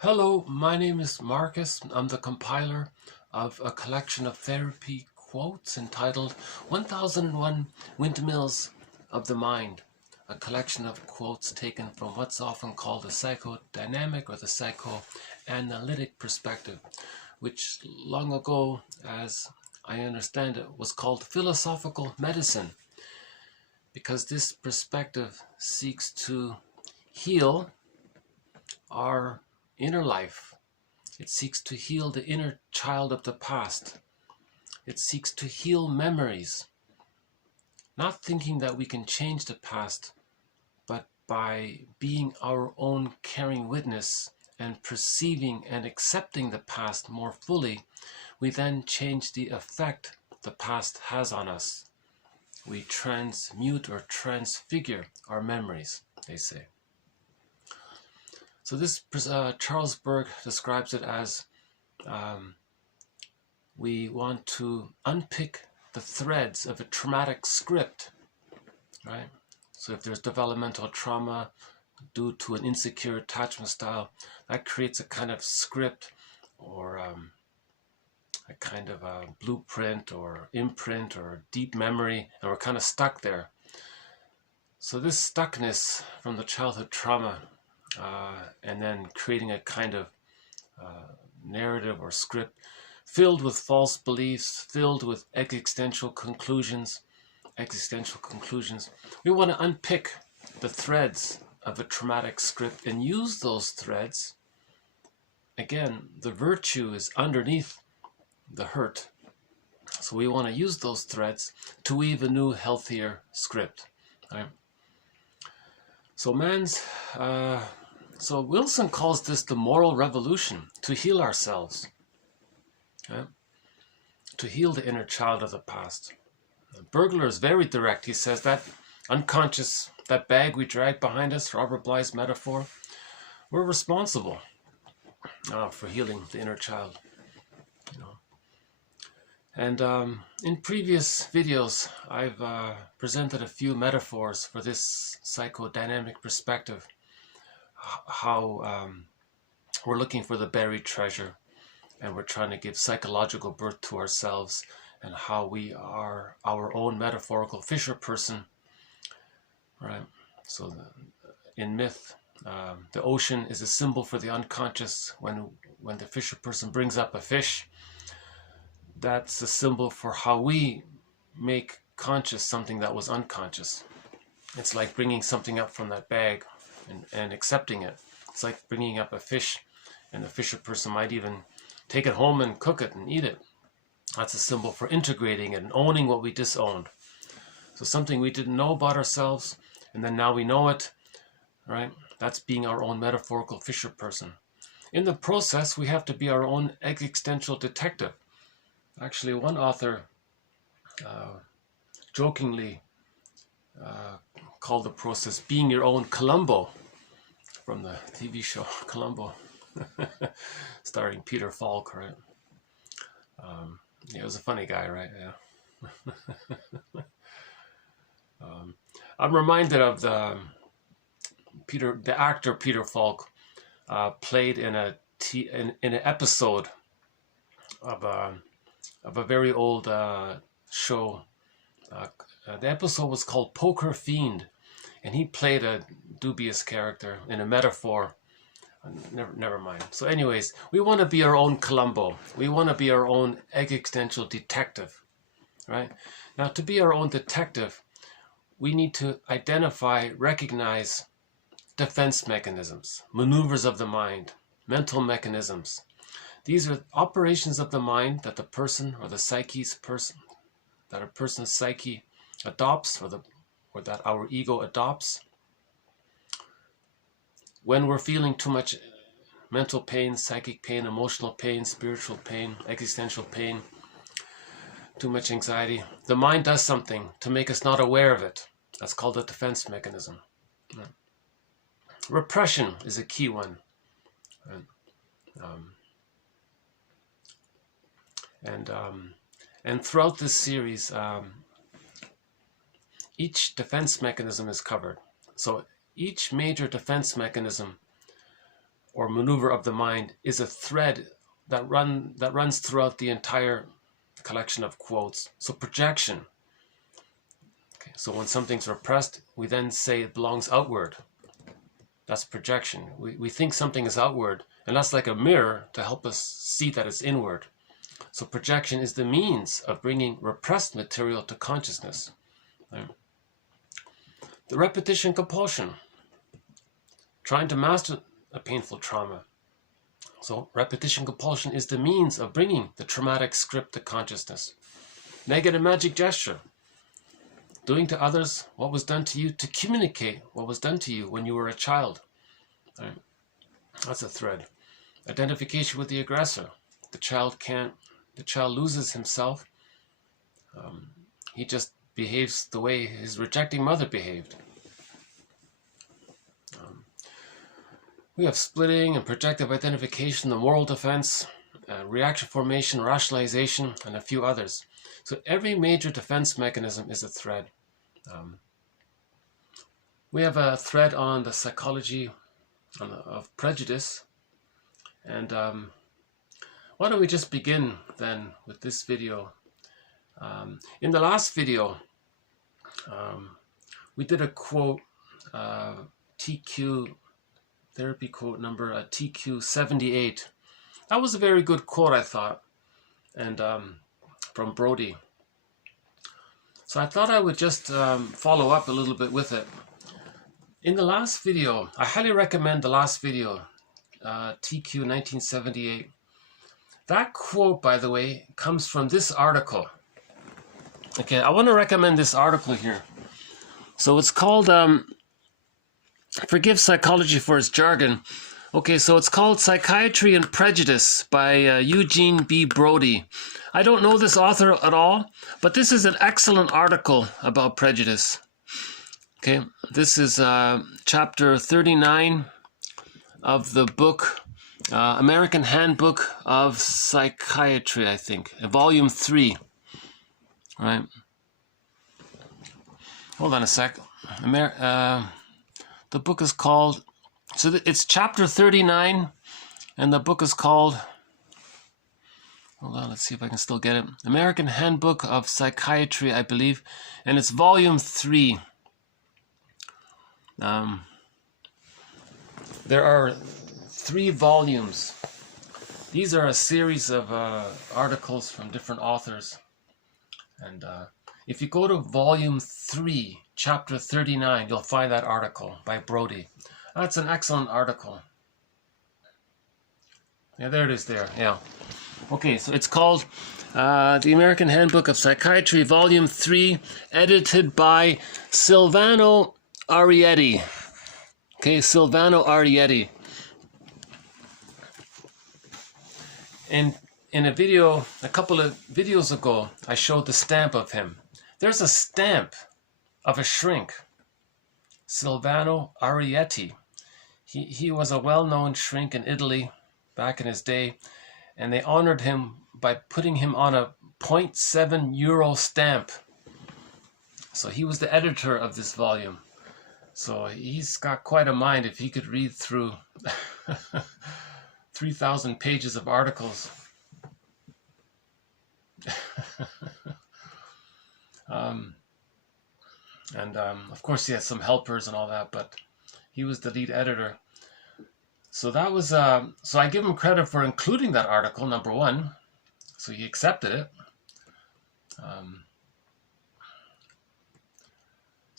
Hello, my name is Marcus. I'm the compiler of a collection of therapy quotes entitled 1001 Windmills of the Mind, a collection of quotes taken from what's often called the psychodynamic or the psychoanalytic perspective, which long ago, as I understand it, was called philosophical medicine, because this perspective seeks to heal our inner life. It seeks to heal the inner child of the past. It seeks to heal memories, not thinking that we can change the past, but by being our own caring witness and perceiving and accepting the past more fully, we then change the effect the past has on us. We transmute or transfigure our memories, they say. So this Charles Berg describes it as we want to unpick the threads of a traumatic script, right? So if there's developmental trauma due to an insecure attachment style, that creates a kind of script or a kind of a blueprint or imprint or deep memory, and we're kind of stuck there. So this stuckness from the childhood trauma and then creating a kind of narrative or script filled with false beliefs, filled with existential conclusions. We want to unpick the threads of a traumatic script and use those threads. Again, the virtue is underneath the hurt. So we want to use those threads to weave a new, healthier script. Right? So Wilson calls this the moral revolution, to heal ourselves, okay? To heal the inner child of the past. Burglar is very direct. He says that unconscious, that bag we drag behind us, Robert Bly's metaphor, we're responsible for healing the inner child. And in previous videos, I've presented a few metaphors for this psychodynamic perspective. How we're looking for the buried treasure and we're trying to give psychological birth to ourselves, and how we are our own metaphorical fisher person, right? So in myth, the ocean is a symbol for the unconscious. When the fisher person brings up a fish, that's a symbol for how we make conscious something that was unconscious. It's like bringing something up from that bag and accepting it. It's like bringing up a fish, and the fisher person might even take it home and cook it and eat it. That's a symbol for integrating it and owning what we disowned. So something we didn't know about ourselves, and then now we know it, right? That's being our own metaphorical fisher person. In the process, we have to be our own existential detective. Actually, one author jokingly called the process being your own Columbo, from the TV show Columbo, starring Peter Falk, right? Yeah, he was a funny guy, right? Yeah. I'm reminded of the actor Peter Falk played in an episode of a very old show. The episode was called Poker Fiend, and he played a dubious character in a metaphor. Never mind. So anyways, we want to be our own Columbo. We want to be our own existential detective, right? Now, to be our own detective, we need to identify, recognize defense mechanisms, maneuvers of the mind, mental mechanisms. These are operations of the mind that the person or the that a person's psyche adopts, or that our ego adopts when we're feeling too much mental pain, psychic pain, emotional pain, spiritual pain, existential pain, too much anxiety. The mind does something to make us not aware of it. That's called a defense mechanism. Repression is a key one. And throughout this series, each defense mechanism is covered. So each major defense mechanism or maneuver of the mind is a thread that runs throughout the entire collection of quotes. So projection. Okay, so when something's repressed, we then say it belongs outward. That's projection. We think something is outward, and that's like a mirror to help us see that it's inward. So projection is the means of bringing repressed material to consciousness. Right? The repetition compulsion. Trying to master a painful trauma. So repetition compulsion is the means of bringing the traumatic script to consciousness. Negative magic gesture. Doing to others what was done to you to communicate what was done to you when you were a child. Right? That's a thread. Identification with the aggressor. The child loses himself. He just behaves the way his rejecting mother behaved. We have splitting and projective identification, the moral defense, reaction formation, rationalization, and a few others. So every major defense mechanism is a thread. We have a thread on the psychology of prejudice. And why don't we just begin then with this video. In the last video, we did a quote, TQ, therapy quote number TQ 78. That was a very good quote, I thought, and from Brody. So I thought I would just follow up a little bit with it. In the last video, I highly recommend the last video, TQ 1978. That quote, by the way, comes from this article. Okay, I want to recommend this article here. So it's called, forgive psychology for its jargon. Okay, so it's called Psychiatry and Prejudice by Eugene B. Brody. I don't know this author at all, but this is an excellent article about prejudice. Okay, this is chapter 39 of the book, American Handbook of Psychiatry, I think, volume 3. All right. Hold on a sec. The book is called, so it's chapter 39, and the book is called, hold on, let's see if I can still get it. American Handbook of Psychiatry, I believe, and it's volume 3. There are 3 volumes. These are a series of articles from different authors. And if you go to volume 3, chapter 39, you'll find that article by Brody. That's an excellent article. Yeah, there it is there. Yeah. Okay, so it's called The American Handbook of Psychiatry, volume 3, edited by Silvano Arieti. Okay, Silvano Arieti. And in a video, a couple of videos ago, I showed the stamp of him. There's a stamp of a shrink, Silvano Arieti. He was a well-known shrink in Italy back in his day, and they honored him by putting him on a 0.7 euro stamp. So he was the editor of this volume. So he's got quite a mind if he could read through 3,000 pages of articles. Of course he had some helpers and all that, but he was the lead editor. So that was, so I give him credit for including that article, number 1. So he accepted it.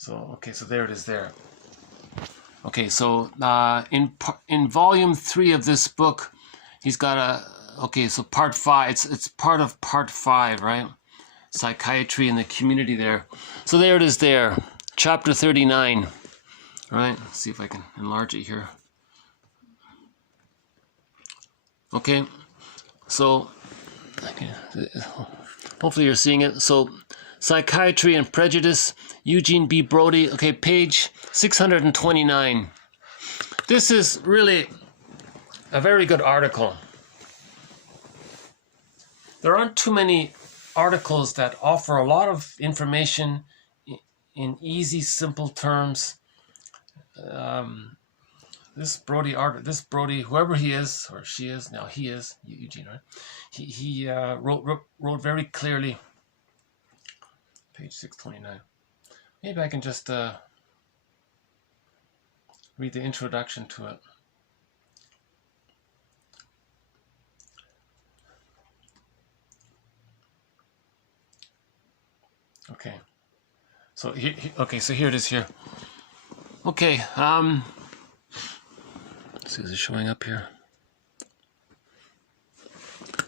Okay, so there it is there. Okay, so in volume 3 of this book, he's got so part 5, it's part of part 5, right? Psychiatry in the community there. So there it is there, chapter 39. All right, let's see if I can enlarge it here. Okay, so hopefully you're seeing it. So Psychiatry and Prejudice, Eugene B. Brody. Okay, page 629. This is really a very good article. There aren't too many articles that offer a lot of information in easy, simple terms. Brody, whoever he is or she is, now he is Eugene, right? He wrote very clearly, page 629. Maybe I can just read the introduction to it. Okay. So here it is here. Okay. Let's see, is it showing up here?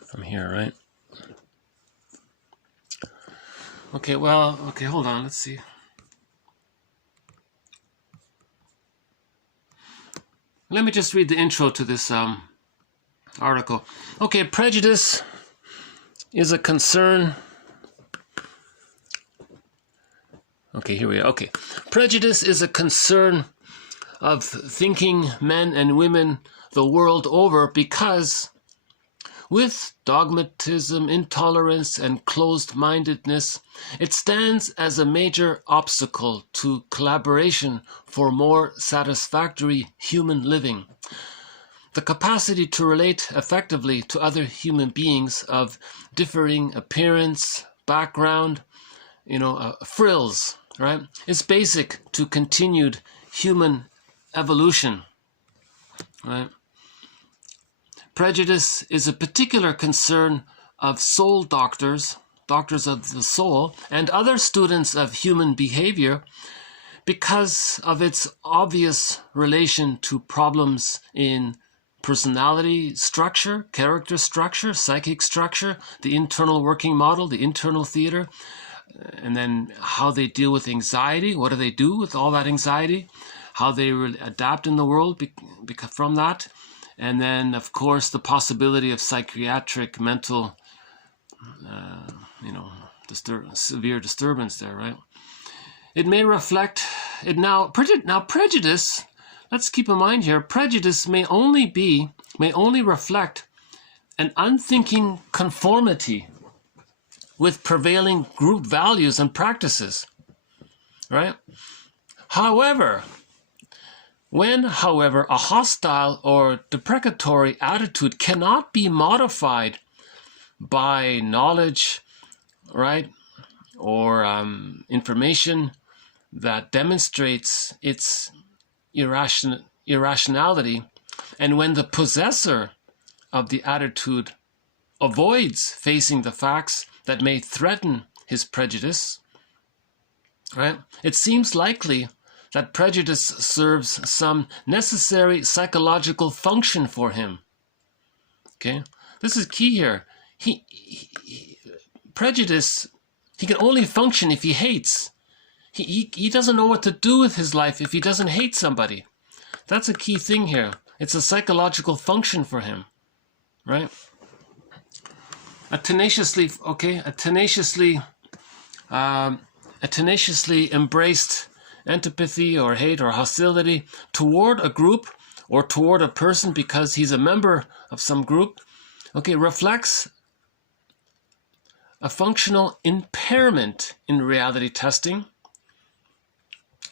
From here, right? Okay, well, okay, hold on, let's see. Let me just read the intro to this article. Okay, prejudice is a concern. Okay, here we are. Okay, prejudice is a concern of thinking men and women the world over because with dogmatism, intolerance, and closed-mindedness, it stands as a major obstacle to collaboration for more satisfactory human living. The capacity to relate effectively to other human beings of differing appearance, background, frills, right, is basic to continued human evolution, right? Prejudice is a particular concern of soul doctors, doctors of the soul, and other students of human behavior because of its obvious relation to problems in personality structure, character structure, psychic structure, the internal working model, the internal theater, and then how they deal with anxiety. What do they do with all that anxiety? How they adapt in the world from that. And then, of course, the possibility of psychiatric, mental, severe disturbance there, right? It may reflect it now. Prejudice. Let's keep in mind here. Prejudice may only reflect an unthinking conformity with prevailing group values and practices, right? However, a hostile or deprecatory attitude cannot be modified by knowledge, right, or information that demonstrates its irrationality, and when the possessor of the attitude avoids facing the facts that may threaten his prejudice, right, it seems likely that prejudice serves some necessary psychological function for him. Okay, this is key here. Prejudice, he can only function if he hates. He doesn't know what to do with his life if he doesn't hate somebody. That's a key thing here. It's a psychological function for him, right? A tenaciously embraced antipathy or hate or hostility toward a group or toward a person because he's a member of some group, reflects a functional impairment in reality testing.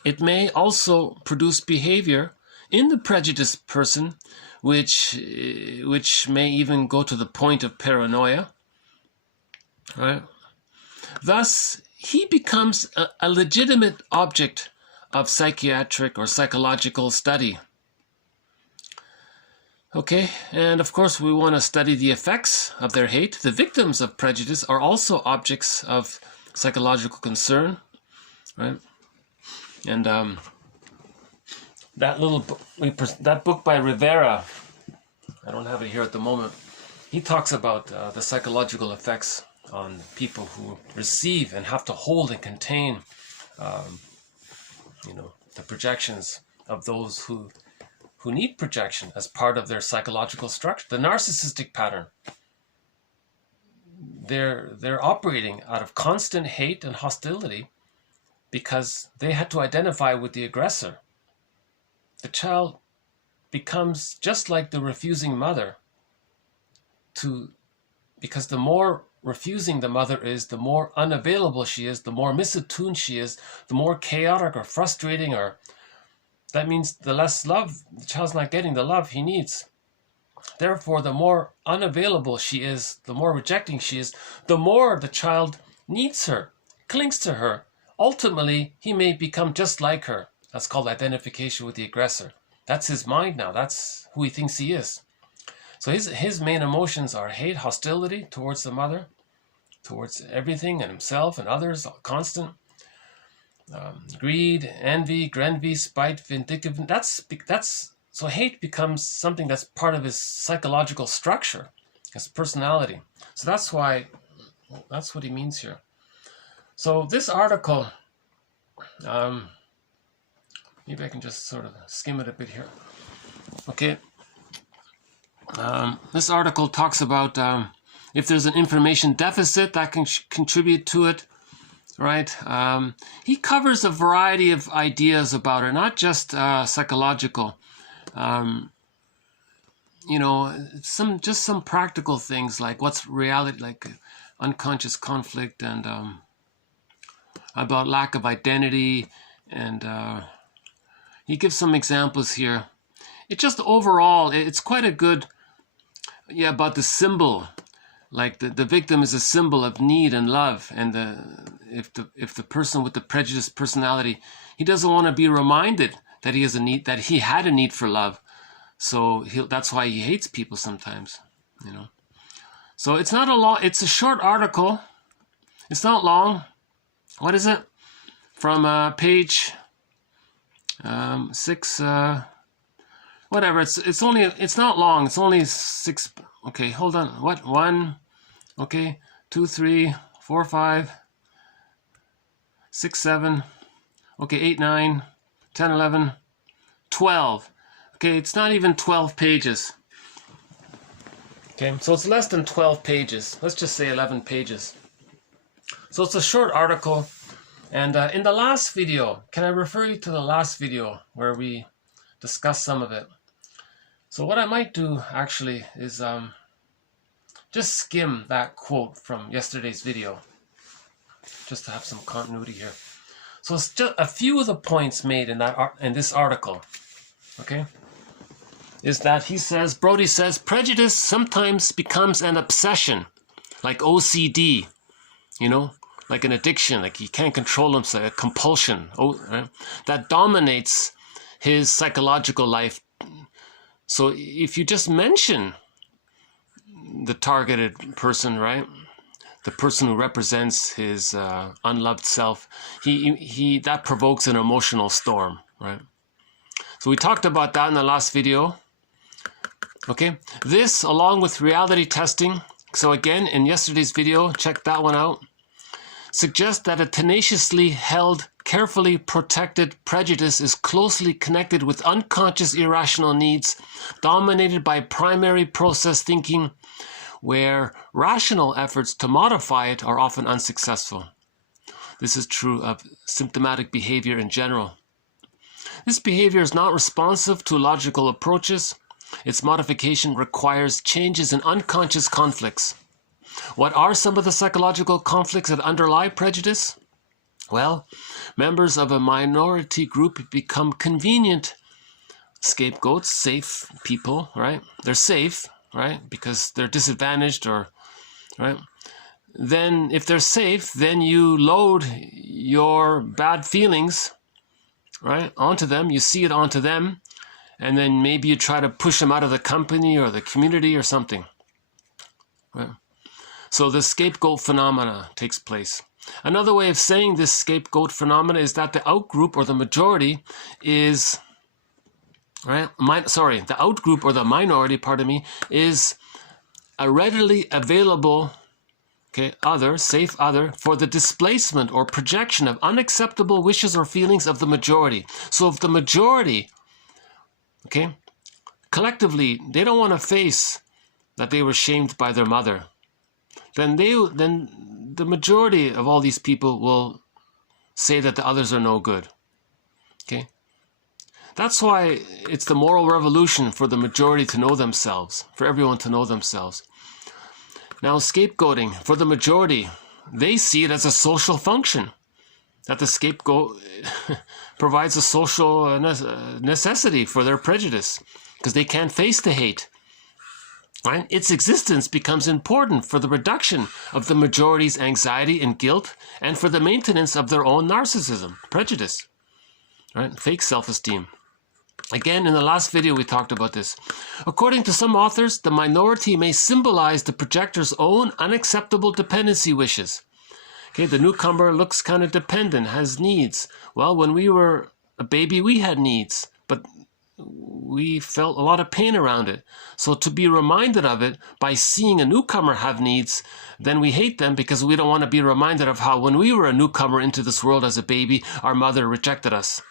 It may also produce behavior in the prejudiced person which may even go to the point of paranoia, right? Thus, he becomes a legitimate object of psychiatric or psychological study. Okay, and of course we want to study the effects of their hate. The victims of prejudice are also objects of psychological concern, right? And that book by Rivera, I don't have it here at the moment, he talks about the psychological effects on people who receive and have to hold and contain the projections of those who need projection as part of their psychological structure. The narcissistic pattern, they're operating out of constant hate and hostility because they had to identify with the aggressor. The child becomes just like the refusing mother, because the more refusing the mother is, the more unavailable she is, the more misattuned she is, the more chaotic or frustrating or that means the less love, the child's not getting the love he needs. Therefore, the more unavailable she is, the more rejecting she is, the more the child needs her, clings to her. Ultimately, he may become just like her. That's called identification with the aggressor. That's his mind now. That's who he thinks he is. So his main emotions are hate, hostility towards the mother, towards everything and himself and others, constant. Greed, envy, grenvy, spite, vindictiveness. So hate becomes something that's part of his psychological structure, his personality. So that's what he means here. So this article, maybe I can just sort of skim it a bit here. Okay. This article talks about if there's an information deficit that can contribute to it, right? He covers a variety of ideas about it, not just psychological. Some practical things like what's reality, like unconscious conflict, and about lack of identity, and he gives some examples here. It just overall, it's quite a good, about the symbol, like the victim is a symbol of need and love, and if the person with the prejudiced personality, he doesn't want to be reminded that he has a need, that he had a need for love, so that's why he hates people sometimes, So it's not a long, it's a short article. It's not long. What is it? From page 6. Whatever. It's not long. It's only 6. Okay, hold on. What? 1. Okay, 2, 3, 4, 5, 6, 7. Okay, 8, 9, 10, 11, 12. Okay, it's not even 12 pages. Okay, so it's less than 12 pages. Let's just say 11 pages. So it's a short article. And in the last video, can I refer you to the last video where we discussed some of it? So what I might do actually is just skim that quote from yesterday's video, just to have some continuity here. So it's just a few of the points made in this article, okay, is that Brody says, prejudice sometimes becomes an obsession, like OCD, like an addiction, like he can't control himself, a compulsion, right, that dominates his psychological life. So if you just mention the targeted person, right, the person who represents his unloved self, he that provokes an emotional storm, right? So we talked about that in the last video. Okay, this along with reality testing. So again, in yesterday's video, check that one out. Suggests that a tenaciously held, carefully protected prejudice is closely connected with unconscious irrational needs dominated by primary process thinking, where rational efforts to modify it are often unsuccessful. This is true of symptomatic behavior in general. This behavior is not responsive to logical approaches. Its modification requires changes in unconscious conflicts. What are some of the psychological conflicts that underlie prejudice? Well, members of a minority group become convenient scapegoats, safe people, right? They're safe, right? Because they're disadvantaged, or, right? Then if they're safe, then you load your bad feelings, right, onto them. You see it onto them. And then maybe you try to push them out of the company or the community or something. Right? So the scapegoat phenomena takes place. Another way of saying this scapegoat phenomena is that the outgroup or the majority is, right? The outgroup or the minority, is a readily available, safe other for the displacement or projection of unacceptable wishes or feelings of the majority. So if the majority, collectively, they don't want to face that they were shamed by their mother, then the majority of all these people will say that the others are no good. Okay? That's why it's the moral revolution for the majority to know themselves, for everyone to know themselves. Now, scapegoating, for the majority, they see it as a social function. that the scapegoat provides a social necessity for their prejudice because they can't face the hate. Right? Its existence becomes important for the reduction of the majority's anxiety and guilt and for the maintenance of their own narcissism, prejudice, right? Fake self-esteem. Again, in the last video, we talked about this. According to some authors, the minority may symbolize the projector's own unacceptable dependency wishes. Okay, the newcomer looks kind of dependent, has needs. Well, when we were a baby, we had needs, but we felt a lot of pain around it. So to be reminded of it by seeing a newcomer have needs, then we hate them because we don't want to be reminded of how when we were a newcomer into this world as a baby, our mother rejected us.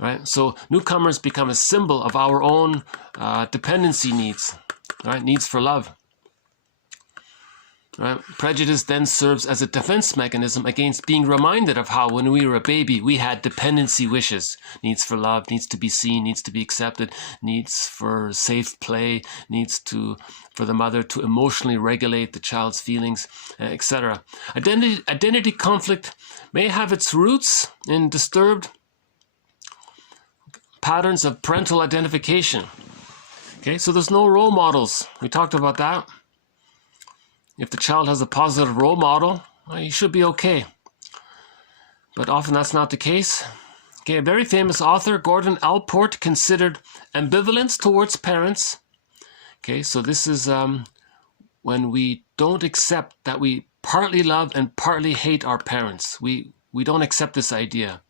Right? So newcomers become a symbol of our own dependency needs, right? Needs for love. Right? Prejudice then serves as a defense mechanism against being reminded of how when we were a baby we had dependency wishes, needs for love, needs to be seen, needs to be accepted, needs for safe play, needs for the mother to emotionally regulate the child's feelings, etc. Identity conflict may have its roots in disturbed patterns of parental identification. Okay, so there's no role models. We talked about that. If the child has a positive role model, well, you should be okay. But often that's not the case. Okay, a very famous author, Gordon Allport, considered ambivalence towards parents. Okay, so this is when we don't accept that we partly love and partly hate our parents. We don't accept this idea.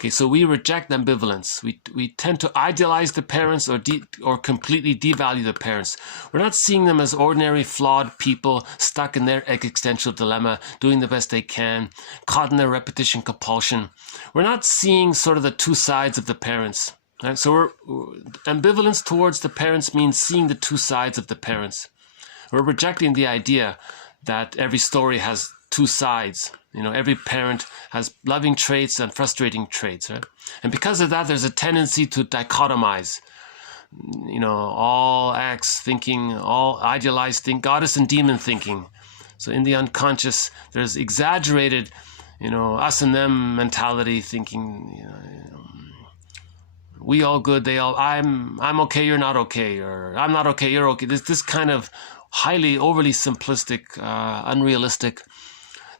Okay, so we reject ambivalence. We tend to idealize the parents or completely devalue the parents. We're not seeing them as ordinary, flawed people stuck in their existential dilemma, doing the best they can, caught in their repetition compulsion. We're not seeing sort of the two sides of the parents. Right? So ambivalence towards the parents means seeing the two sides of the parents. We're rejecting the idea that every story has two sides. You know, every parent has loving traits and frustrating traits, right? And because of that, there's a tendency to dichotomize. You know, all acts thinking, all idealized think, goddess and demon thinking. So in the unconscious, there's exaggerated, you know, us and them mentality thinking, you know, we all good, they all, I'm okay, you're not okay, or I'm not okay, you're okay. This kind of highly overly simplistic, unrealistic.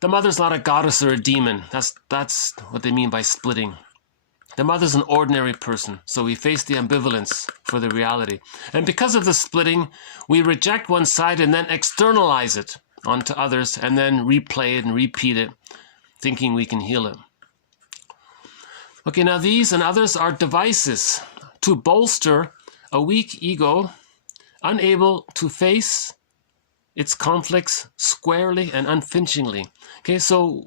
The mother's not a goddess or a demon. That's what they mean by splitting. The mother's an ordinary person, so we face the ambivalence for the reality. And because of the splitting, we reject one side and then externalize it onto others and then replay it and repeat it, thinking we can heal it. Okay, now these and others are devices to bolster a weak ego, unable to face its conflicts squarely and unflinchingly. Okay, so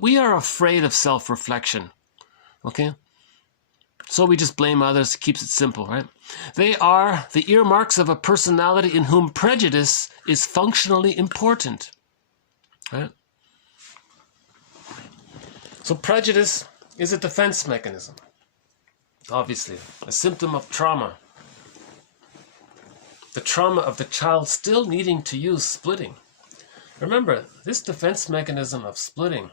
we are afraid of self-reflection. Okay, so we just blame others, keeps it simple, right? They are the earmarks of a personality in whom prejudice is functionally important, right? So prejudice is a defense mechanism, obviously, a symptom of trauma. The trauma of the child still needing to use splitting. Remember, this defense mechanism of splitting,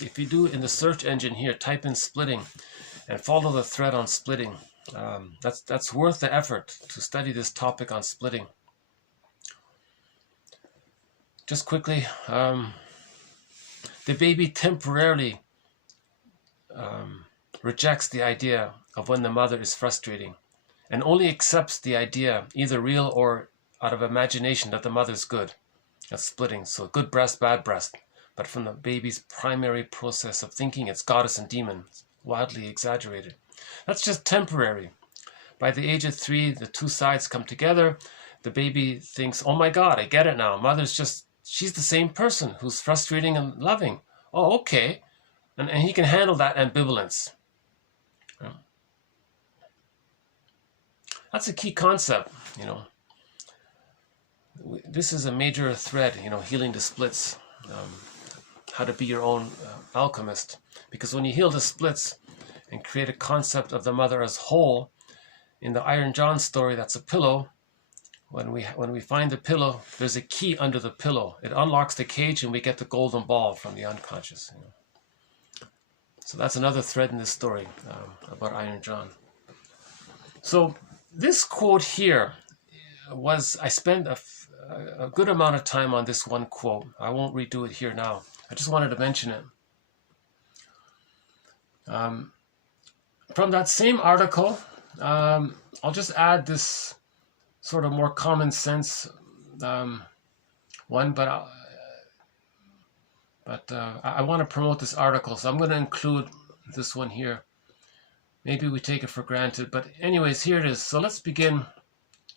if you do in the search engine here, type in splitting and follow the thread on splitting, that's worth the effort to study this topic on splitting. Just quickly, the baby temporarily rejects the idea of when the mother is frustrating and only accepts the idea, either real or out of imagination, that the mother's good. That's splitting. So good breast, bad breast. But from the baby's primary process of thinking, it's goddess and demon. It's wildly exaggerated. That's just temporary. By the age of 3, the two sides come together. The baby thinks, oh my God, I get it now. Mother's just, she's the same person who's frustrating and loving. Oh, okay. And he can handle that ambivalence. Yeah. That's a key concept, you know. This is a major thread, you know, healing the splits, how to be your own alchemist. Because when you heal the splits and create a concept of the mother as whole, in the Iron John story, that's a pillow. When we find the pillow, there's a key under the pillow. It unlocks the cage and we get the golden ball from the unconscious. You know. So that's another thread in this story about Iron John. So this quote here I spent a good amount of time on this one quote. I won't redo it here now. I just wanted to mention it. From that same article, I'll just add this sort of more common sense one, but I want to promote this article, so I'm going to include this one here. Maybe we take it for granted, but anyways, here it is. So let's begin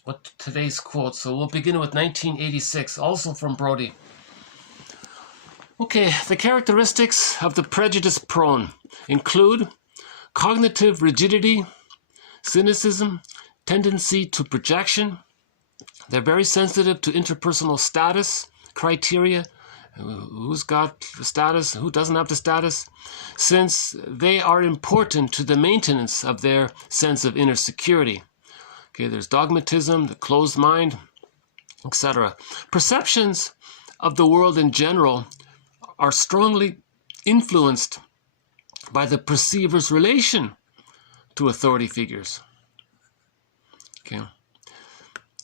with today's quote. So we'll begin with 1986, also from Brody. Okay, the characteristics of the prejudice-prone include cognitive rigidity, cynicism, tendency to projection. They're very sensitive to interpersonal status criteria. Who's got the status, who doesn't have the status, since they are important to the maintenance of their sense of inner security. Okay, there's dogmatism, the closed mind, etc. Perceptions of the world in general are strongly influenced by the perceiver's relation to authority figures. Okay.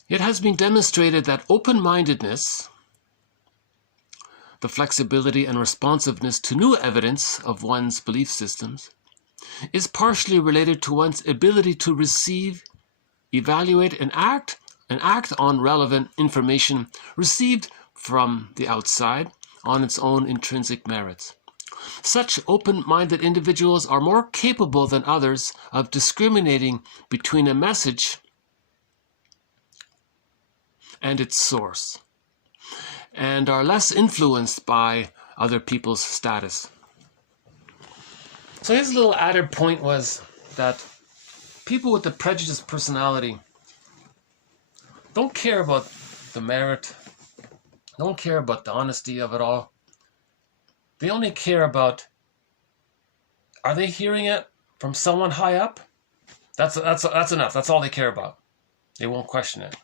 It has been demonstrated that open-mindedness, the flexibility and responsiveness to new evidence of one's belief systems, is partially related to one's ability to receive, evaluate, and act on relevant information received from the outside on its own intrinsic merits. Such open-minded individuals are more capable than others of discriminating between a message and its source, and are less influenced by other people's status. So his little added point was that people with the prejudiced personality don't care about the merit, don't care about the honesty of it all. They only care about, are they hearing it from someone high up? That's enough. That's all they care about. They won't question it.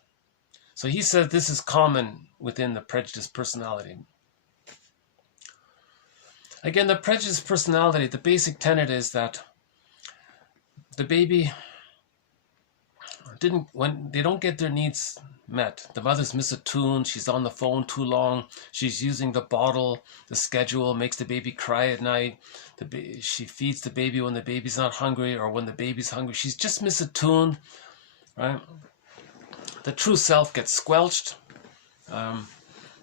So he says this is common within the prejudiced personality. Again, the prejudiced personality, the basic tenet is that the baby when they don't get their needs met, the mother's misattuned, she's on the phone too long, she's using the bottle, the schedule makes the baby cry at night, she feeds the baby when the baby's not hungry or when the baby's hungry, she's just misattuned, right? The true self gets squelched.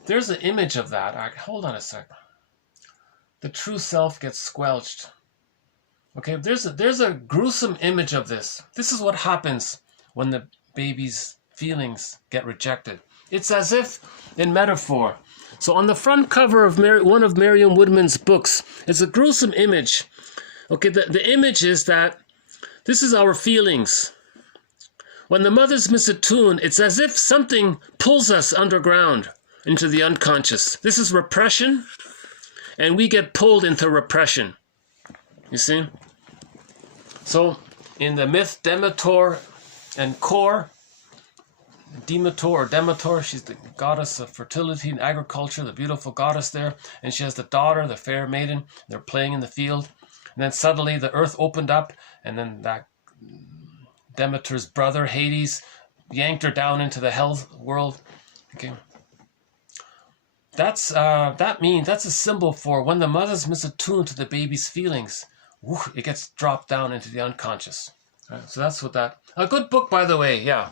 There's an image of that. Hold on a sec. The true self gets squelched. Okay, there's a gruesome image of this. This is what happens when the baby's feelings get rejected. It's as if in metaphor. So on the front cover of one of Merriam Woodman's books, it's a gruesome image. Okay, the image is that this is our feelings. When the mother's misattuned, it's as if something pulls us underground into the unconscious. This is repression, and we get pulled into repression. You see? So in the myth Demeter and Kor, Demeter, she's the goddess of fertility and agriculture, the beautiful goddess there, and she has the daughter, the fair maiden. They're playing in the field, and then suddenly the earth opened up, and then that Demeter's brother Hades yanked her down into the hell world. Okay, that's a symbol for when the mother's misattuned to the baby's feelings, it gets dropped down into the unconscious. Right, so that's what that. A good book, by the way. Yeah.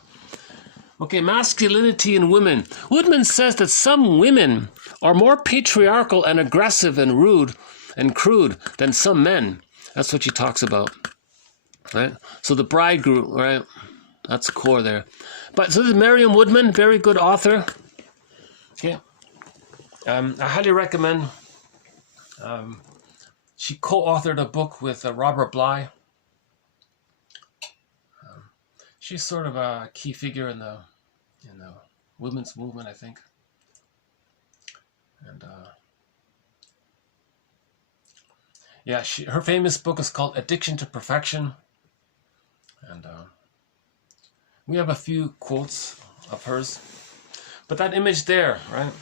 Okay, masculinity in women. Woodman says that some women are more patriarchal and aggressive and rude and crude than some men. That's what she talks about. Right? So the bridegroom, right? That's core there. But so this is Merriam Woodman, very good author. Okay. I highly recommend. She co-authored a book with Robert Bly. She's sort of a key figure in the women's movement, I think. And yeah, her famous book is called Addiction to Perfection. And we have a few quotes of hers. But that image there, right?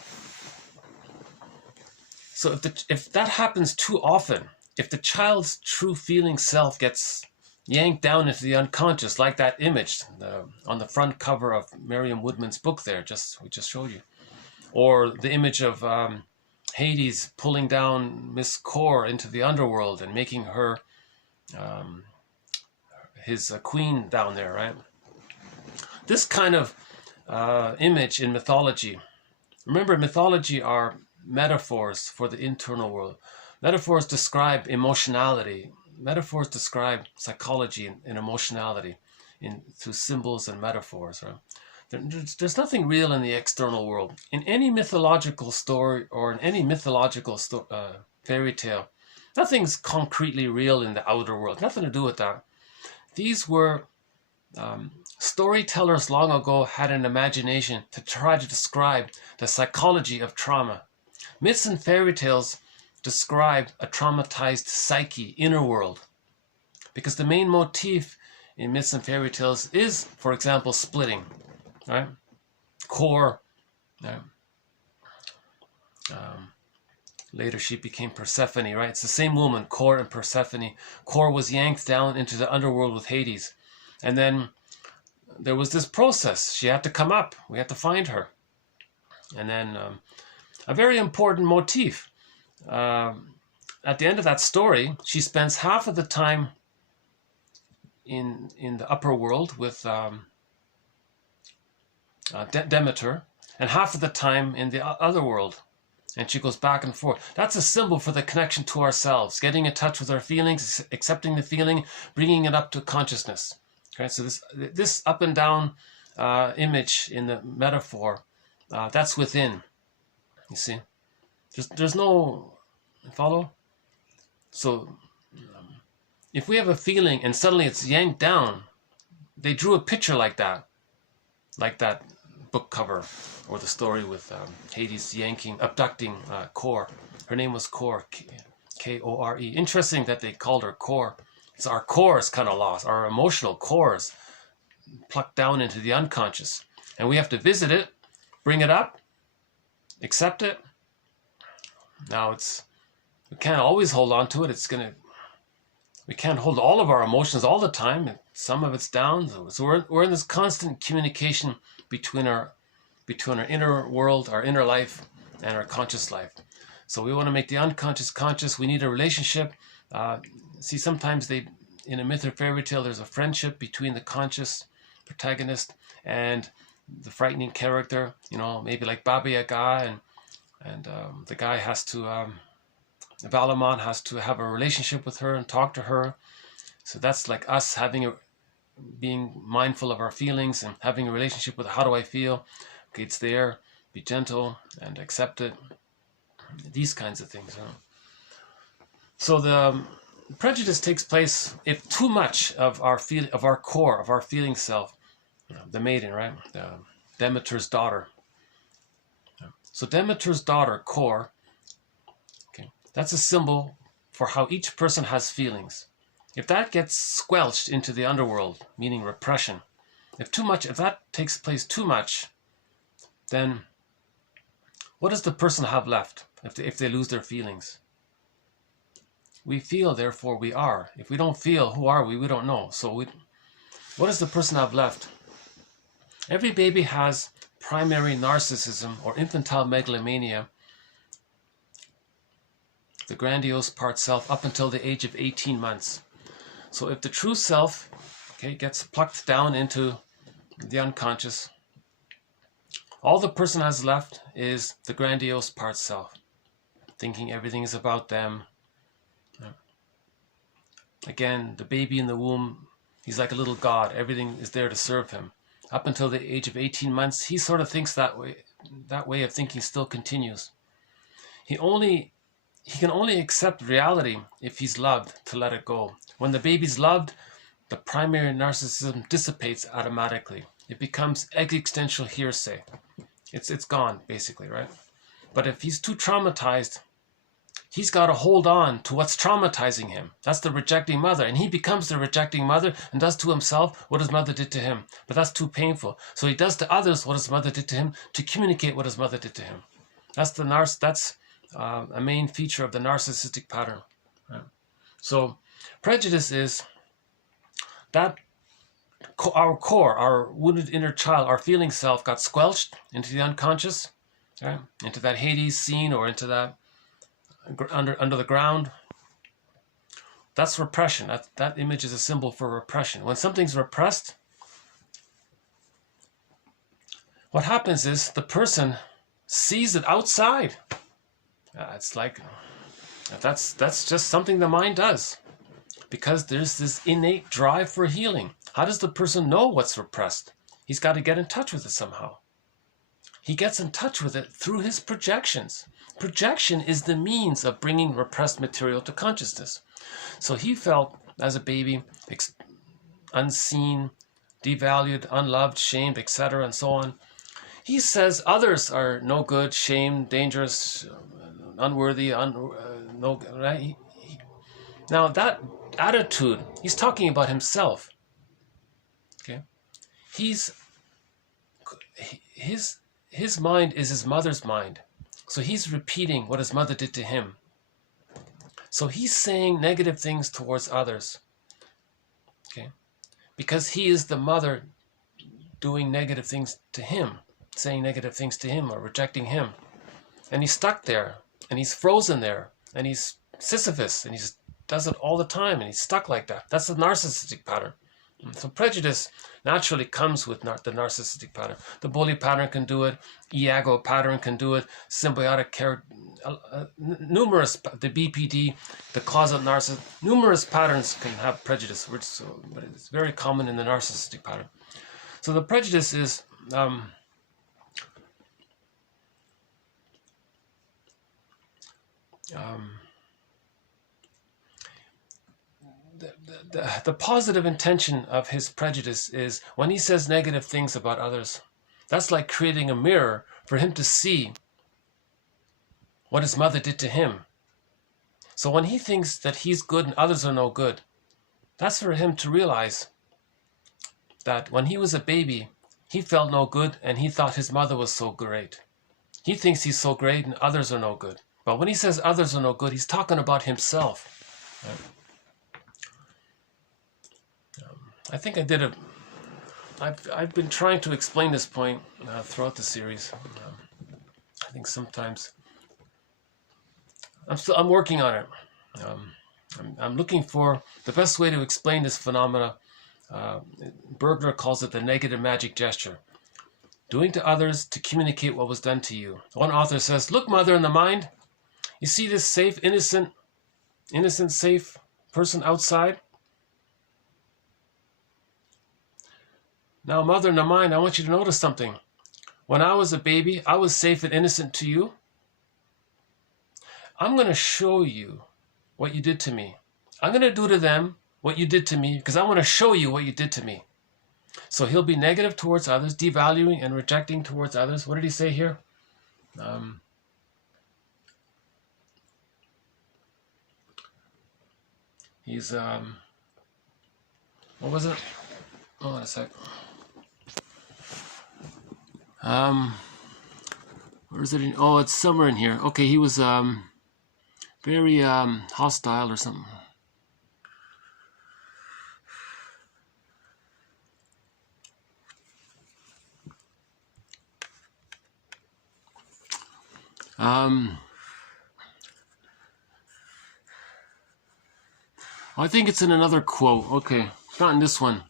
So if that happens too often, if the child's true feeling self gets yanked down into the unconscious, like that image on the front cover of Miriam Woodman's book there, we just showed you, or the image of Hades pulling down Miss Core into the underworld and making her his queen down there, right? This kind of image in mythology. Remember, mythology are metaphors for the internal world. Metaphors describe emotionality. Metaphors describe psychology and emotionality through symbols and metaphors, right? There's nothing real in the external world. In any mythological story or in any mythological fairy tale, nothing's concretely real in the outer world. Nothing to do with that. These were storytellers long ago had an imagination to try to describe the psychology of trauma. Myths and fairy tales describe a traumatized psyche, inner world. Because the main motif in myths and fairy tales is, for example, splitting, right? Core, right? Later she became Persephone, right? It's the same woman, Core and Persephone. Core was yanked down into the underworld with Hades. And then there was this process. She had to come up. We had to find her. And then a very important motif. At the end of that story, she spends half of the time in the upper world with Demeter, and half of the time in the other world. And she goes back and forth. That's a symbol for the connection to ourselves, getting in touch with our feelings, accepting the feeling, bringing it up to consciousness. Okay, so this up and down image in the metaphor, that's within. You see, there's no follow. So if we have a feeling and suddenly it's yanked down, they drew a picture like that book cover, or the story with Hades abducting Core. Her name was Core, K-O-R-E. Interesting that they called her Core. So our core is kind of lost. Our emotional core is plucked down into the unconscious. And we have to visit it, bring it up, accept it. Now we can't always hold on to it. We can't hold all of our emotions all the time. Some of it's down. So we're in this constant communication between our inner world, our inner life, and our conscious life. So we want to make the unconscious conscious. We need a relationship. See, sometimes in a myth or fairy tale, there's a friendship between the conscious protagonist and the frightening character. You know, maybe like Baba Yaga, and the guy has to, Valamon has to have a relationship with her and talk to her. So that's like us being mindful of our feelings and having a relationship with how do I feel. Okay, it's there. Be gentle and accept it. These kinds of things. So the prejudice takes place if too much of our core, of our feeling self, the maiden, right? Demeter's daughter. So Demeter's daughter, Core, okay, that's a symbol for how each person has feelings. If that gets squelched into the underworld, meaning repression, if that takes place too much, then what does the person have left if they lose their feelings? We feel, therefore we are. If we don't feel, who are we? We don't know. So what does the person have left? Every baby has primary narcissism or infantile megalomania, the grandiose part self, up until the age of 18 months. So if the true self, okay, gets plucked down into the unconscious, all the person has left is the grandiose part self, thinking everything is about them. Again, the baby in the womb, he's like a little god. Everything is there to serve him. Up until the age of 18 months, he sort of thinks that way. That way of thinking still continues. He can only accept reality if he's loved to let it go. When the baby's loved, the primary narcissism dissipates automatically. It becomes existential hearsay. It's gone, basically, right? But if he's too traumatized, he's got to hold on to what's traumatizing him. That's the rejecting mother. And he becomes the rejecting mother and does to himself what his mother did to him. But that's too painful. So he does to others what his mother did to him to communicate what his mother did to him. That's a main feature of the narcissistic pattern. Right? So prejudice is that our core, our wounded inner child, our feeling self got squelched into the unconscious, right? Into that Hades scene or into that under the ground. That's repression. That image is a symbol for repression. When something's repressed, what happens is the person sees it outside. It's like that's just something the mind does, because there's this innate drive for healing. How does the person know what's repressed? He's got to get in touch with it somehow. He gets in touch with it through his projections. Projection is the means of bringing repressed material to consciousness. So he felt as a baby unseen, devalued, unloved, shamed, etc., and so on. He says others are no good, shamed, dangerous, unworthy, no, right? Now that attitude, he's talking about himself. Okay, his mind is his mother's mind, so he's repeating what his mother did to him. So he's saying negative things towards others. Okay, because he is the mother doing negative things to him, saying negative things to him or rejecting him, and he's stuck there, and he's frozen there, and he's Sisyphus, and he does it all the time, and he's stuck like that. That's the narcissistic pattern. So prejudice naturally comes with the narcissistic pattern. The bully pattern can do it. Iago pattern can do it. Symbiotic character, numerous, the BPD, the closet narcissist, numerous patterns can have prejudice, but it's very common in the narcissistic pattern. So the prejudice is the positive intention of his prejudice is when he says negative things about others, that's like creating a mirror for him to see what his mother did to him. So when he thinks that he's good and others are no good, that's for him to realize that when he was a baby, he felt no good and he thought his mother was so great. He thinks he's so great and others are no good. But when he says others are no good, he's talking about himself. Right? I think I've been trying to explain this point throughout the series. I think sometimes I'm working on it. I'm looking for the best way to explain this phenomena. Bergner calls it the negative magic gesture. Doing to others to communicate what was done to you. One author says, look, mother in the mind, you see this safe, innocent, safe person outside? Now, mother in the mind, I want you to notice something. When I was a baby, I was safe and innocent to you. I'm going to show you what you did to me. I'm going to do to them what you did to me because I want to show you what you did to me. So he'll be negative towards others, devaluing and rejecting towards others. What did he say here? He's, what was it? Hold on a sec. Where is it? Oh, it's somewhere in here. Okay, he was very hostile or something. I think it's in another quote. Okay, it's not in this one.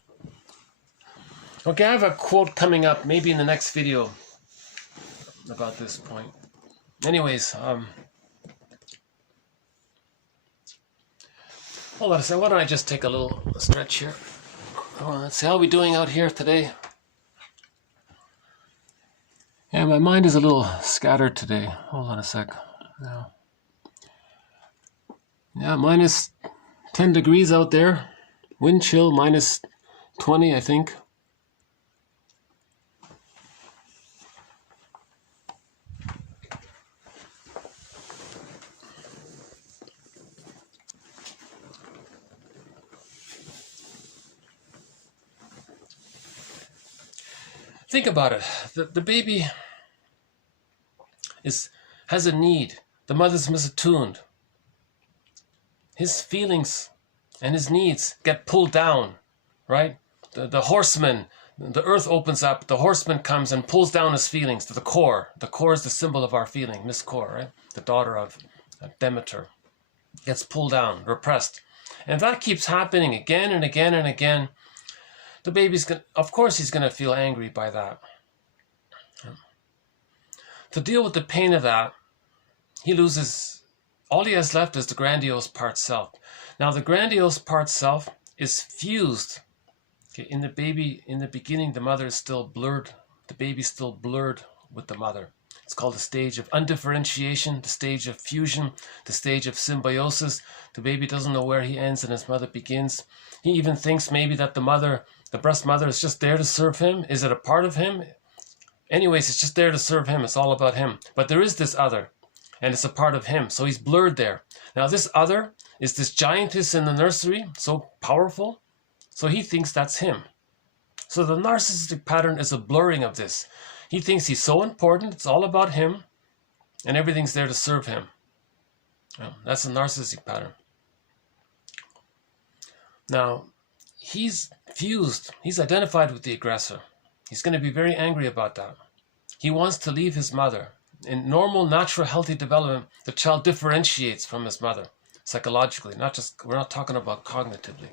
Okay, I have a quote coming up, maybe in the next video, about this point. Anyways, hold on a second. Why don't I just take a little stretch here? Let's see, how are we doing out here today? Yeah, my mind is a little scattered today. Hold on a sec. Yeah, minus 10 degrees out there. Wind chill, minus 20, I think. Think about it. The baby has a need. The mother's misattuned. his feelings and his needs get pulled down, right? The horseman, the earth opens up, the horseman comes and pulls down his feelings to the core. The core is the symbol of our feeling, Miss Core, right? The daughter of Demeter. Gets pulled down, repressed. And if that keeps happening again and again and again, the baby's going to, of course he's going to feel angry by that. To deal with the pain of that, he loses, all he has left is the grandiose part self. Now the grandiose part self is fused. Okay, in the beginning, the mother is still blurred. The baby's still blurred with the mother. It's called the stage of undifferentiation, the stage of fusion, the stage of symbiosis. The baby doesn't know where he ends and his mother begins. He even thinks maybe that the breast mother is just there to serve him. Is it a part of him? Anyways, it's just there to serve him. It's all about him. But there is this other, and it's a part of him. So he's blurred there. Now this other is this giantess in the nursery, so powerful. So he thinks that's him. So the narcissistic pattern is a blurring of this. He thinks he's so important, it's all about him, and everything's there to serve him. That's a narcissistic pattern. Now, he's fused. He's identified with the aggressor. He's going to be very angry about that. He wants to leave his mother. In normal, natural, healthy development, the child differentiates from his mother psychologically. We're not talking about cognitively.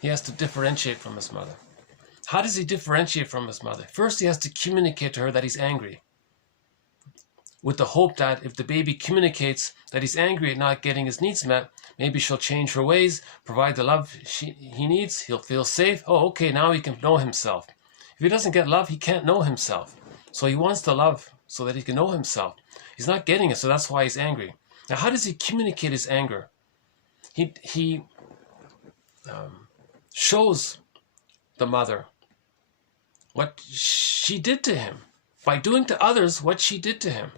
He has to differentiate from his mother. How does he differentiate from his mother? First, he has to communicate to her that he's angry, with the hope that if the baby communicates that he's angry at not getting his needs met, maybe she'll change her ways, provide the love he needs, he'll feel safe. Oh, okay, now he can know himself. If he doesn't get love, he can't know himself. So he wants the love so that he can know himself. He's not getting it, so that's why he's angry. Now, how does he communicate his anger? He shows the mother what she did to him by doing to others what she did to him,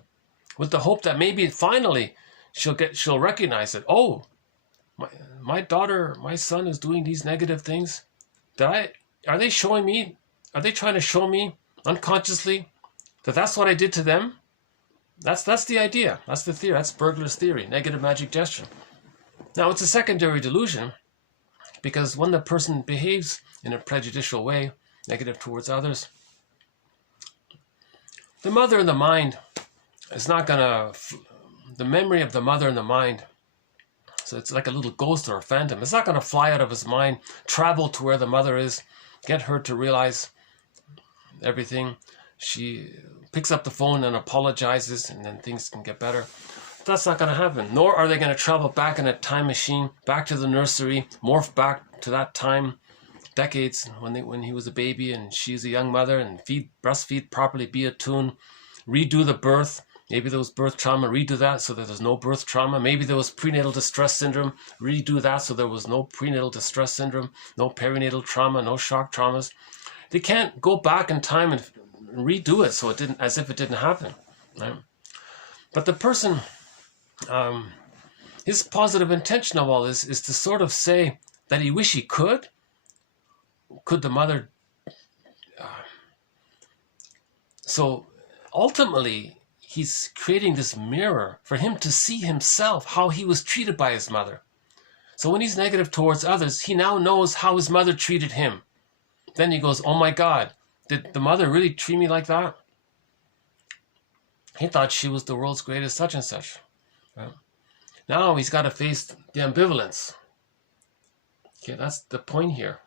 with the hope that maybe finally she'll recognize it. Oh, my daughter, my son is doing these negative things. Are they showing me? Are they trying to show me unconsciously that that's what I did to them? That's the idea. That's the theory. That's Burglar's theory, negative magic gesture. Now, it's a secondary delusion, because when the person behaves in a prejudicial way, negative towards others, the mother in the mind is not going to, the memory of the mother in the mind, so it's like a little ghost or a phantom, it's not going to fly out of his mind, travel to where the mother is, get her to realize everything. She picks up the phone and apologizes, and then things can get better. That's not going to happen. Nor are they going to travel back in a time machine, back to the nursery, morph back to that time, decades when he was a baby and she's a young mother, and breastfeed properly, be attuned, redo the birth. Maybe there was birth trauma, redo that so that there's no birth trauma. Maybe there was prenatal distress syndrome, redo that so there was no prenatal distress syndrome, no perinatal trauma, no shock traumas. They can't go back in time and redo it so it didn't, as if it didn't happen, right? But the person, his positive intention of all this is to sort of say that he wish he could the mother, so ultimately he's creating this mirror for him to see himself, how he was treated by his mother. So when he's negative towards others, he now knows how his mother treated him. Then he goes, oh my God, did the mother really treat me like that? He thought she was the world's greatest such and such. Right? Now he's got to face the ambivalence. Okay, that's the point here.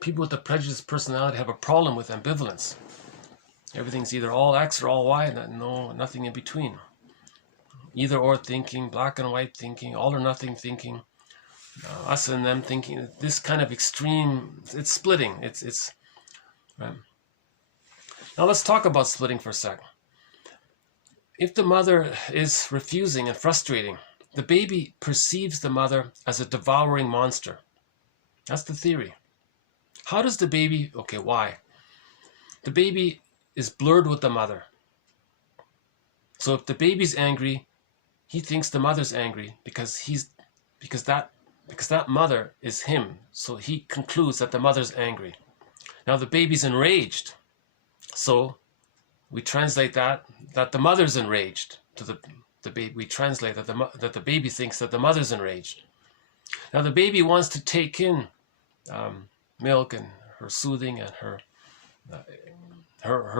People with the prejudiced personality have a problem with ambivalence. Everything's either all X or all Y, nothing in between. Either or thinking, black and white thinking, all or nothing thinking, us and them thinking. This kind of extreme, it's splitting. It's right. Now let's talk about splitting for a sec. If the mother is refusing and frustrating, the baby perceives the mother as a devouring monster. That's the theory. How does the baby, okay, why? The baby is blurred with the mother. So if the baby's angry, he thinks the mother's angry because that mother is him. So he concludes that the mother's angry. Now the baby's enraged. So we translate that the mother's enraged to the baby. We translate that the baby thinks that the mother's enraged. Now the baby wants to take in milk and her soothing and her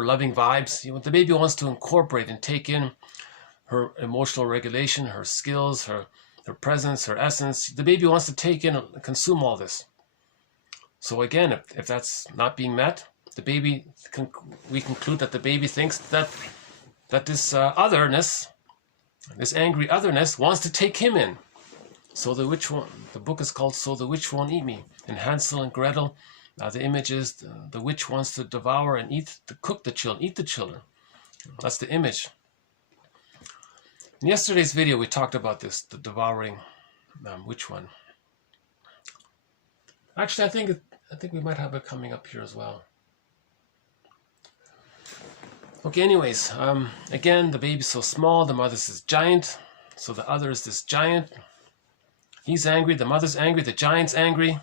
loving vibes. The baby wants to incorporate and take in her emotional regulation, her skills, her presence, her essence. The baby wants to take in and consume all this. So again, if that's not being met, we conclude that the baby thinks that this otherness, this angry otherness, wants to take him in. So the book is called "So the Witch Won't Eat Me." And Hansel and Gretel, the image is the witch wants to devour and eat the children. That's the image. In yesterday's video, we talked about this, the devouring witch one. Actually, I think we might have it coming up here as well. Okay, anyways, again, the baby's so small, the mother's this giant, so the other is this giant. He's angry, the mother's angry, the giant's angry.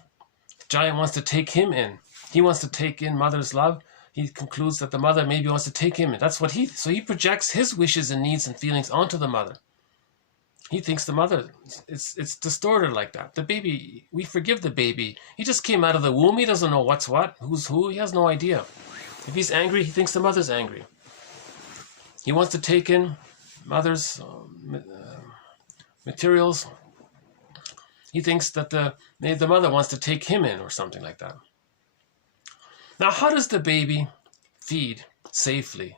The giant wants to take him in. He wants to take in mother's love. He concludes that the mother maybe wants to take him in. So he projects his wishes and needs and feelings onto the mother. He thinks the mother, it's distorted like that. The baby, we forgive the baby. He just came out of the womb. He doesn't know what's what, who's who. He has no idea. If he's angry, he thinks the mother's angry. He wants to take in mother's materials. He thinks that maybe the mother wants to take him in or something like that. Now, how does the baby feed safely,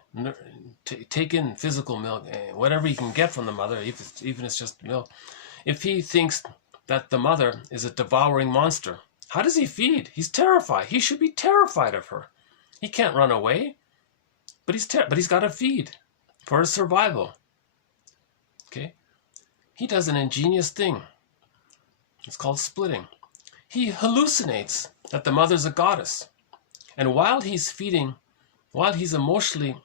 take in physical milk, whatever he can get from the mother, even if it's just milk, if he thinks that the mother is a devouring monster? How does he feed? He's terrified. He should be terrified of her. He can't run away, but he's got to feed for his survival. Okay? He does an ingenious thing. It's called splitting. He hallucinates that the mother's a goddess. And while he's feeding, while he's emotionally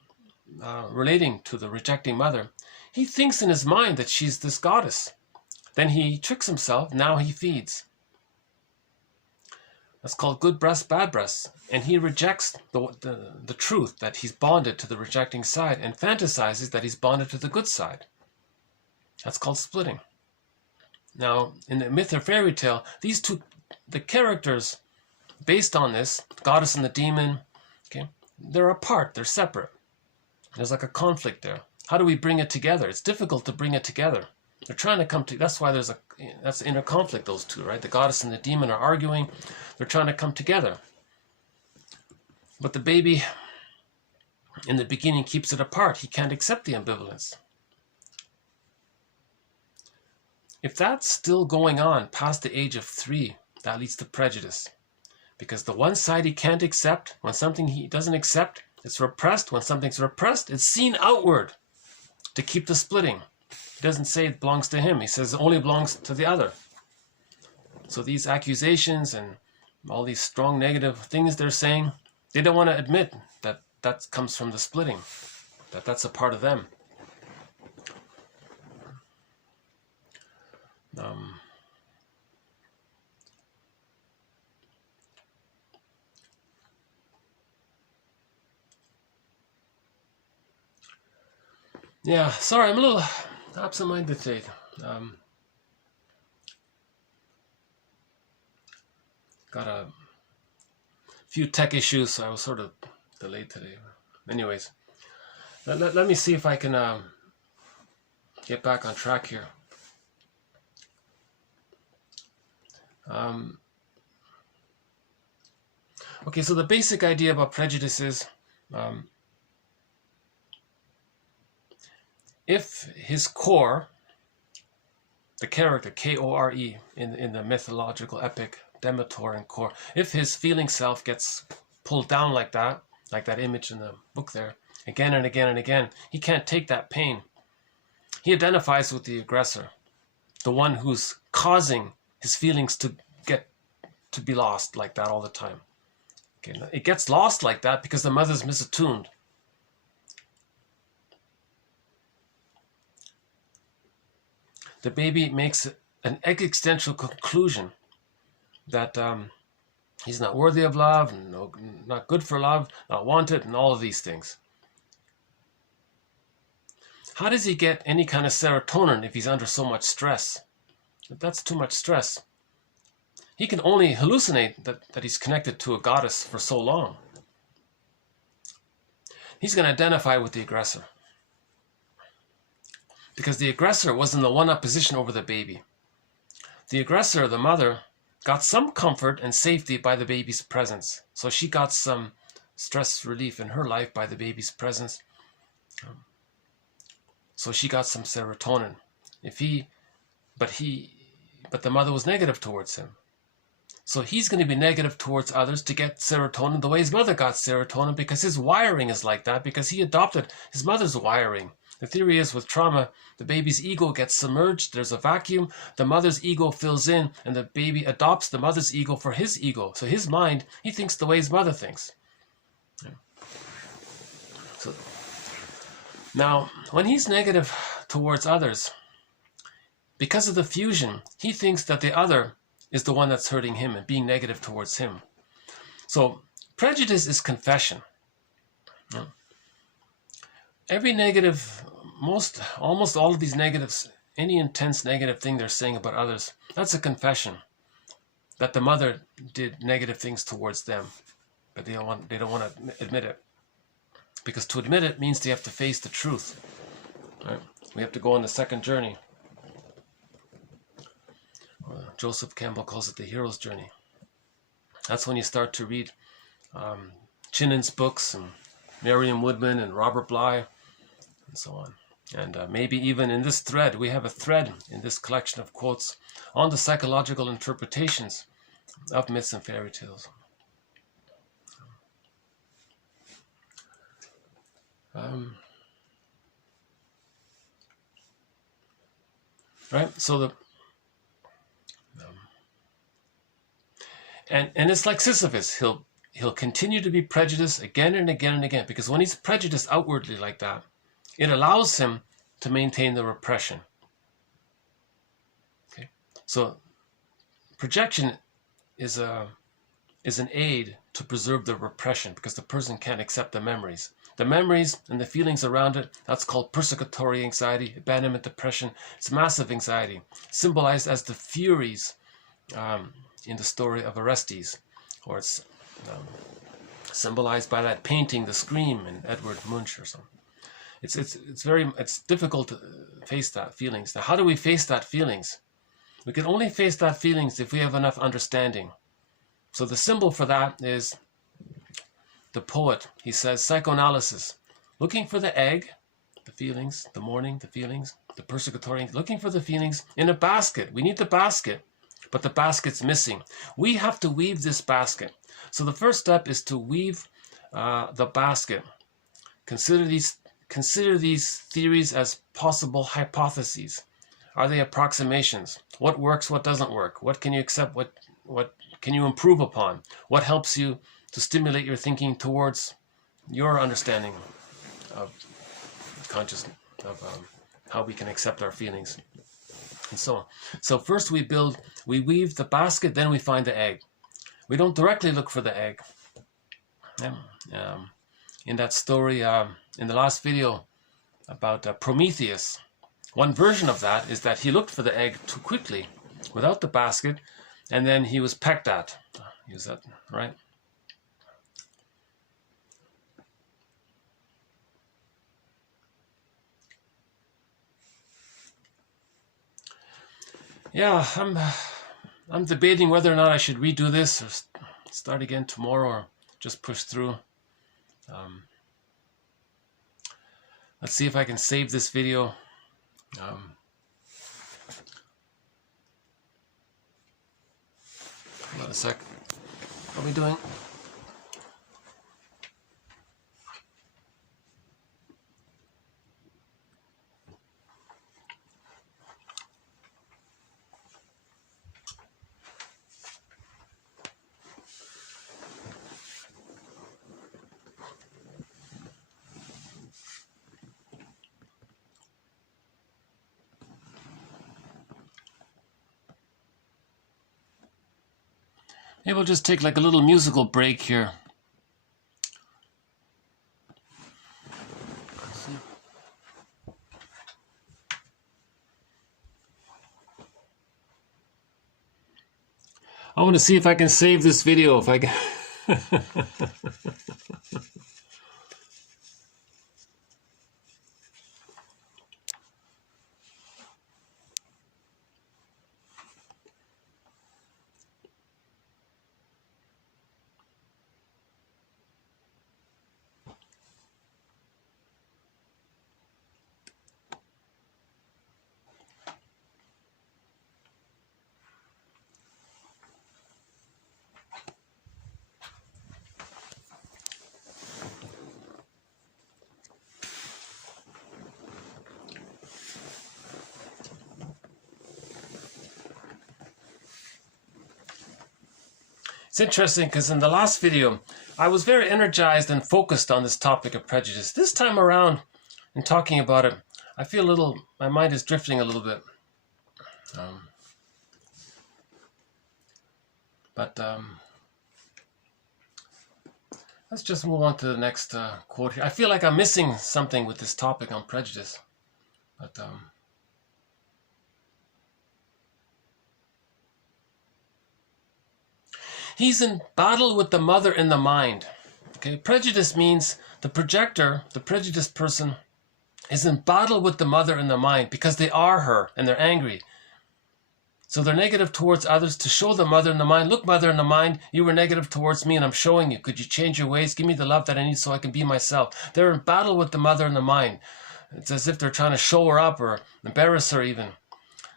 relating to the rejecting mother, he thinks in his mind that she's this goddess. Then he tricks himself. Now he feeds. That's called good breast, bad breast. And he rejects the truth that he's bonded to the rejecting side and fantasizes that he's bonded to the good side. That's called splitting. Now, in the myth or fairy tale, the characters based on this, the goddess and the demon, okay, they're apart, they're separate. There's like a conflict there. How do we bring it together? It's difficult to bring it together. They're trying to come to, that's why that's inner conflict, those two, right? The goddess and the demon are arguing. They're trying to come together. But the baby, in the beginning, keeps it apart. He can't accept the ambivalence. If that's still going on past the age of 3, that leads to prejudice. Because the one side he can't accept, when something he doesn't accept, it's repressed. When something's repressed, it's seen outward to keep the splitting. He doesn't say it belongs to him. He says it only belongs to the other. So these accusations and all these strong negative things they're saying, they don't want to admit that comes from the splitting, that's a part of them. Yeah, sorry, I'm a little absent-minded today. Got a few tech issues, so I was sort of delayed today. Anyways, let me see if I can get back on track here. Okay, so the basic idea about prejudice is if his core, the character, K-O-R-E, in the mythological epic Demeter and core, if his feeling self gets pulled down like that image in the book there, again and again and again, he can't take that pain. He identifies with the aggressor, the one who's causing his feelings to be lost like that all the time. Okay, it gets lost like that because the mother's misattuned. The baby makes an existential conclusion that he's not worthy of love, not good for love, not wanted, and all of these things. How does he get any kind of serotonin if he's under so much stress? That's too much stress. he can only hallucinate that he's connected to a goddess for so long. He's going to identify with the aggressor. Because the aggressor was in the one-up position over the baby. The aggressor, the mother, got some comfort and safety by the baby's presence. So she got some stress relief in her life by the baby's presence. So she got some serotonin. But the mother was negative towards him. So he's going to be negative towards others to get serotonin the way his mother got serotonin, because his wiring is like that, because he adopted his mother's wiring. The theory is with trauma, the baby's ego gets submerged, there's a vacuum, the mother's ego fills in, and the baby adopts the mother's ego for his ego. So his mind, he thinks the way his mother thinks. Yeah. So now, when he's negative towards others, because of the fusion, he thinks that the other is the one that's hurting him and being negative towards him. So prejudice is confession. Yeah. Every negative, almost all of these negatives, any intense negative thing they're saying about others, that's a confession that the mother did negative things towards them, but they don't want to admit it, because to admit it means they have to face the truth. Right? We have to go on the second journey. Joseph Campbell calls it the hero's journey. That's when you start to read Chinon's books and Merriam Woodman and Robert Bly and so on. And maybe even in this thread, we have a thread in this collection of quotes on the psychological interpretations of myths and fairy tales. Right? So and it's like Sisyphus. He'll continue to be prejudiced again and again and again, because when he's prejudiced outwardly like that, it allows him to maintain the repression. Okay, so projection is an aid to preserve the repression, because the person can't accept the memories. The memories and the feelings around it, that's called persecutory anxiety, abandonment depression. It's massive anxiety, symbolized as the Furies in the story of Orestes, or it's symbolized by that painting, The Scream, in Edward Munch or something. It's difficult to face that feelings. Now, how do we face that feelings? We can only face that feelings if we have enough understanding. So the symbol for that is the poet. He says, psychoanalysis, looking for the egg, the feelings, the mourning, the feelings, the persecutory, looking for the feelings in a basket. We need the basket, but the basket's missing. We have to weave this basket. So the first step is to weave the basket. Consider these theories as possible hypotheses. Are they approximations? What works, what doesn't work? What can you accept, what can you improve upon? What helps you to stimulate your thinking towards your understanding of consciousness, of how we can accept our feelings, and so on. So first we weave the basket, then we find the egg. We don't directly look for the egg. In that story, in the last video about Prometheus, one version of that is that he looked for the egg too quickly without the basket, and then he was pecked at. Use that, right? Yeah, I'm debating whether or not I should redo this or start again tomorrow or just push through. Let's see if I can save this video. Hold on a sec. What are we doing? Maybe we'll just take like a little musical break here. I want to see if I can save this video. If I can. It's interesting because in the last video, I was very energized and focused on this topic of prejudice. This time around, in talking about it, I feel a little, my mind is drifting a little bit. Let's just move on to the next quote here. I feel like I'm missing something with this topic on prejudice. But he's in battle with the mother in the mind. Okay, prejudice means the projector, the prejudiced person, is in battle with the mother in the mind because they are her and they're angry. So they're negative towards others to show the mother in the mind, look, mother in the mind, you were negative towards me and I'm showing you. Could you change your ways? Give me the love that I need so I can be myself. They're in battle with the mother in the mind. It's as if they're trying to show her up or embarrass her even.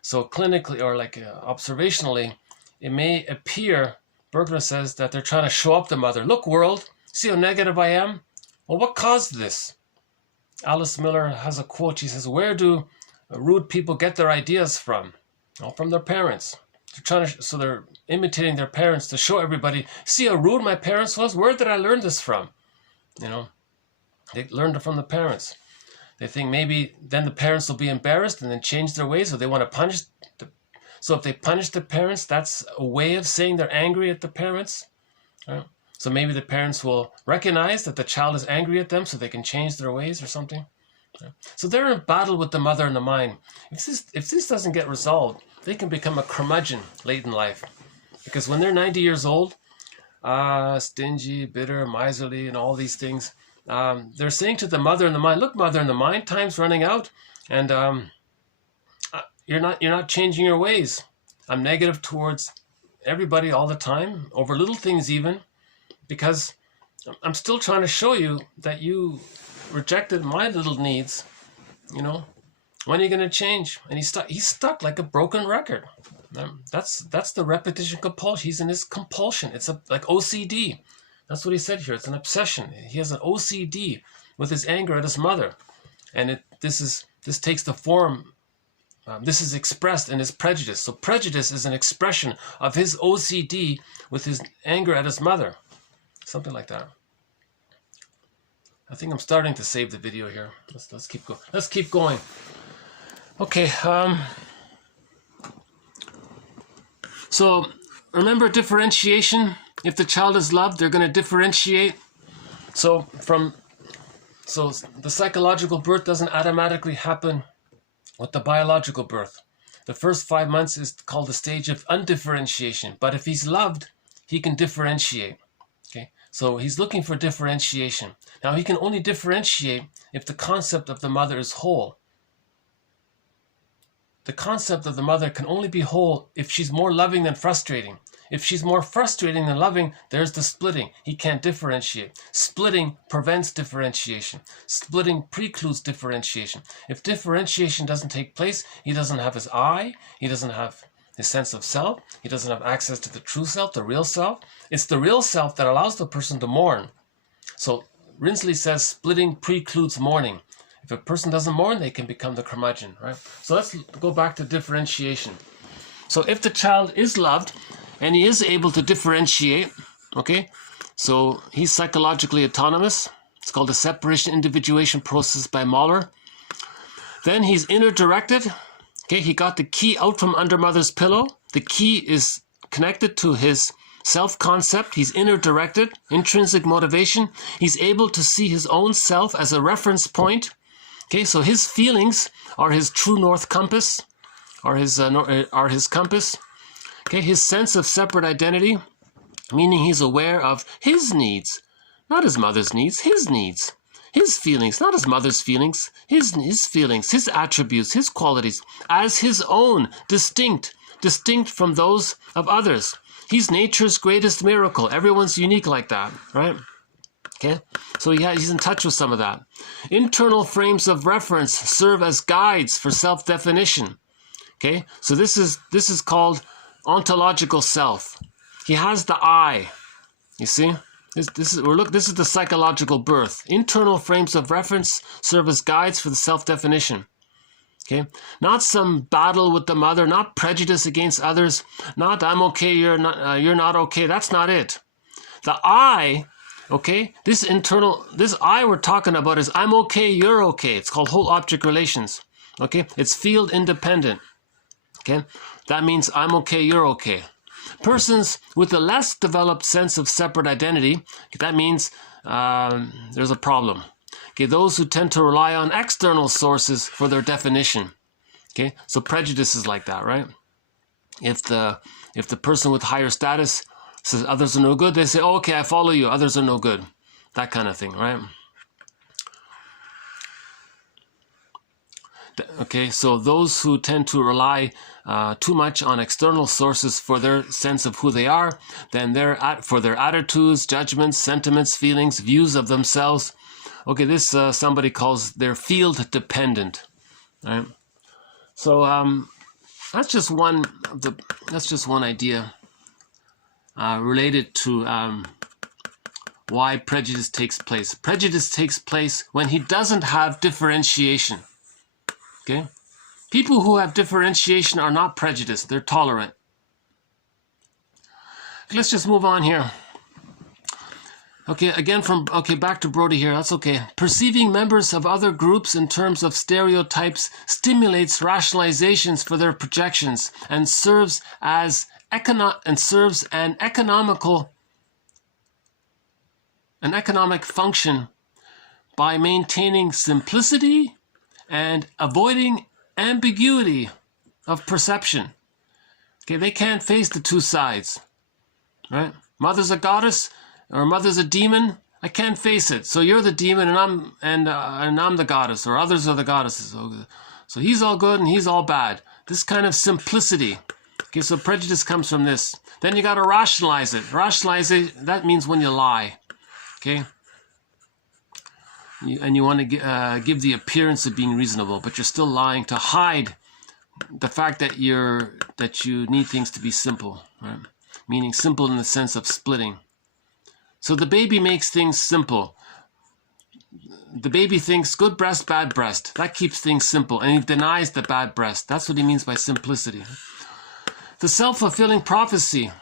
So clinically or like observationally, it may appear, Bergler says, that they're trying to show up the mother. Look, world, see how negative I am? Well, what caused this? Alice Miller has a quote. She says, where do rude people get their ideas from? Well, from their parents. They're trying to, so they're imitating their parents to show everybody, see how rude my parents was? Where did I learn this from? You know, they learned it from the parents. They think maybe then the parents will be embarrassed and then change their ways, so they want to punish. So if they punish the parents, that's a way of saying they're angry at the parents. Right? So maybe the parents will recognize that the child is angry at them so they can change their ways or something. Right? So they're in battle with the mother in the mind. If this doesn't get resolved, they can become a curmudgeon late in life. Because when they're 90 years old, stingy, bitter, miserly, and all these things, they're saying to the mother in the mind, look, mother in the mind, time's running out, and you're not changing your ways. I'm negative towards everybody all the time, over little things even, because I'm still trying to show you that you rejected my little needs. You know, when are you going to change? And he's stuck like a broken record. That's the repetition compulsion. He's in his compulsion. It's like OCD. That's what he said here. It's an obsession. He has an OCD with his anger at his mother, and this takes the form. This is expressed in his prejudice. So prejudice is an expression of his OCD with his anger at his mother. Something like that. I think I'm starting to save the video here. Let's keep going. Let's keep going. Okay. So remember differentiation. If the child is loved, they're going to differentiate. So the psychological birth doesn't automatically happen with the biological birth. The first 5 months is called the stage of undifferentiation. But if he's loved, he can differentiate. Okay, so he's looking for differentiation. Now he can only differentiate if the concept of the mother is whole. The concept of the mother can only be whole if she's more loving than frustrating. If she's more frustrating than loving, there's the splitting. He can't differentiate. Splitting prevents differentiation. Splitting precludes differentiation. If differentiation doesn't take place, he doesn't have his I, he doesn't have his sense of self, he doesn't have access to the true self, the real self. It's the real self that allows the person to mourn. So Rinsley says splitting precludes mourning. If a person doesn't mourn, they can become the curmudgeon, right? So let's go back to differentiation. So if the child is loved, and he is able to differentiate, okay? So he's psychologically autonomous. It's called the separation individuation process by Mahler. Then he's inner directed. Okay, he got the key out from under mother's pillow. The key is connected to his self-concept. He's inner directed, intrinsic motivation. He's able to see his own self as a reference point. Okay, so his feelings are his true north compass, are his compass. Okay, his sense of separate identity, meaning he's aware of his needs, not his mother's needs, his needs. His feelings, not his mother's feelings, his feelings, his attributes, his qualities, as his own, distinct from those of others. He's nature's greatest miracle. Everyone's unique like that, right? Okay, so he's in touch with some of that. Internal frames of reference serve as guides for self-definition. Okay, so this is called ontological self. He has the I. You see, this is the psychological birth. Internal frames of reference serve as guides for the self-definition. Okay, not some battle with the mother, not prejudice against others, not I'm okay, you're not okay. That's not it. The I. Okay, this I we're talking about is I'm okay, you're okay. It's called whole object relations. Okay, it's field independent. Okay, that means I'm okay, you're okay. Persons with a less developed sense of separate identity, that means there's a problem. Okay, those who tend to rely on external sources for their definition. Okay, so prejudice is like that, right? If the person with higher status says others are no good, they say, oh, okay, I follow you, others are no good. That kind of thing, right? Okay, so those who tend to rely too much on external sources for their sense of who they are, then for their attitudes, judgments, sentiments, feelings, views of themselves. Okay, this somebody calls their field dependent, right? So that's just one idea related to why prejudice takes place. Prejudice takes place when he doesn't have differentiation. Okay? People who have differentiation are not prejudiced. They're tolerant. Let's just move on here. Okay, again back to Brody here. That's okay. Perceiving members of other groups in terms of stereotypes stimulates rationalizations for their projections and serves an economic function by maintaining simplicity and avoiding ambiguity of perception. Okay, they can't face the two sides, right? Mother's a goddess or mother's a demon. I can't face it. So you're the demon and I'm the goddess, or others are the goddesses. So he's all good and he's all bad. This kind of simplicity. Okay, so prejudice comes from this. Then you got to rationalize it. Rationalize it, that means when you lie. Okay? And you want to give the appearance of being reasonable, but you're still lying to hide the fact that you need things to be simple, right? Meaning simple in the sense of splitting. So the baby makes things simple. The baby thinks good breast, bad breast. That keeps things simple, and he denies the bad breast. That's what he means by simplicity. The self-fulfilling prophecy.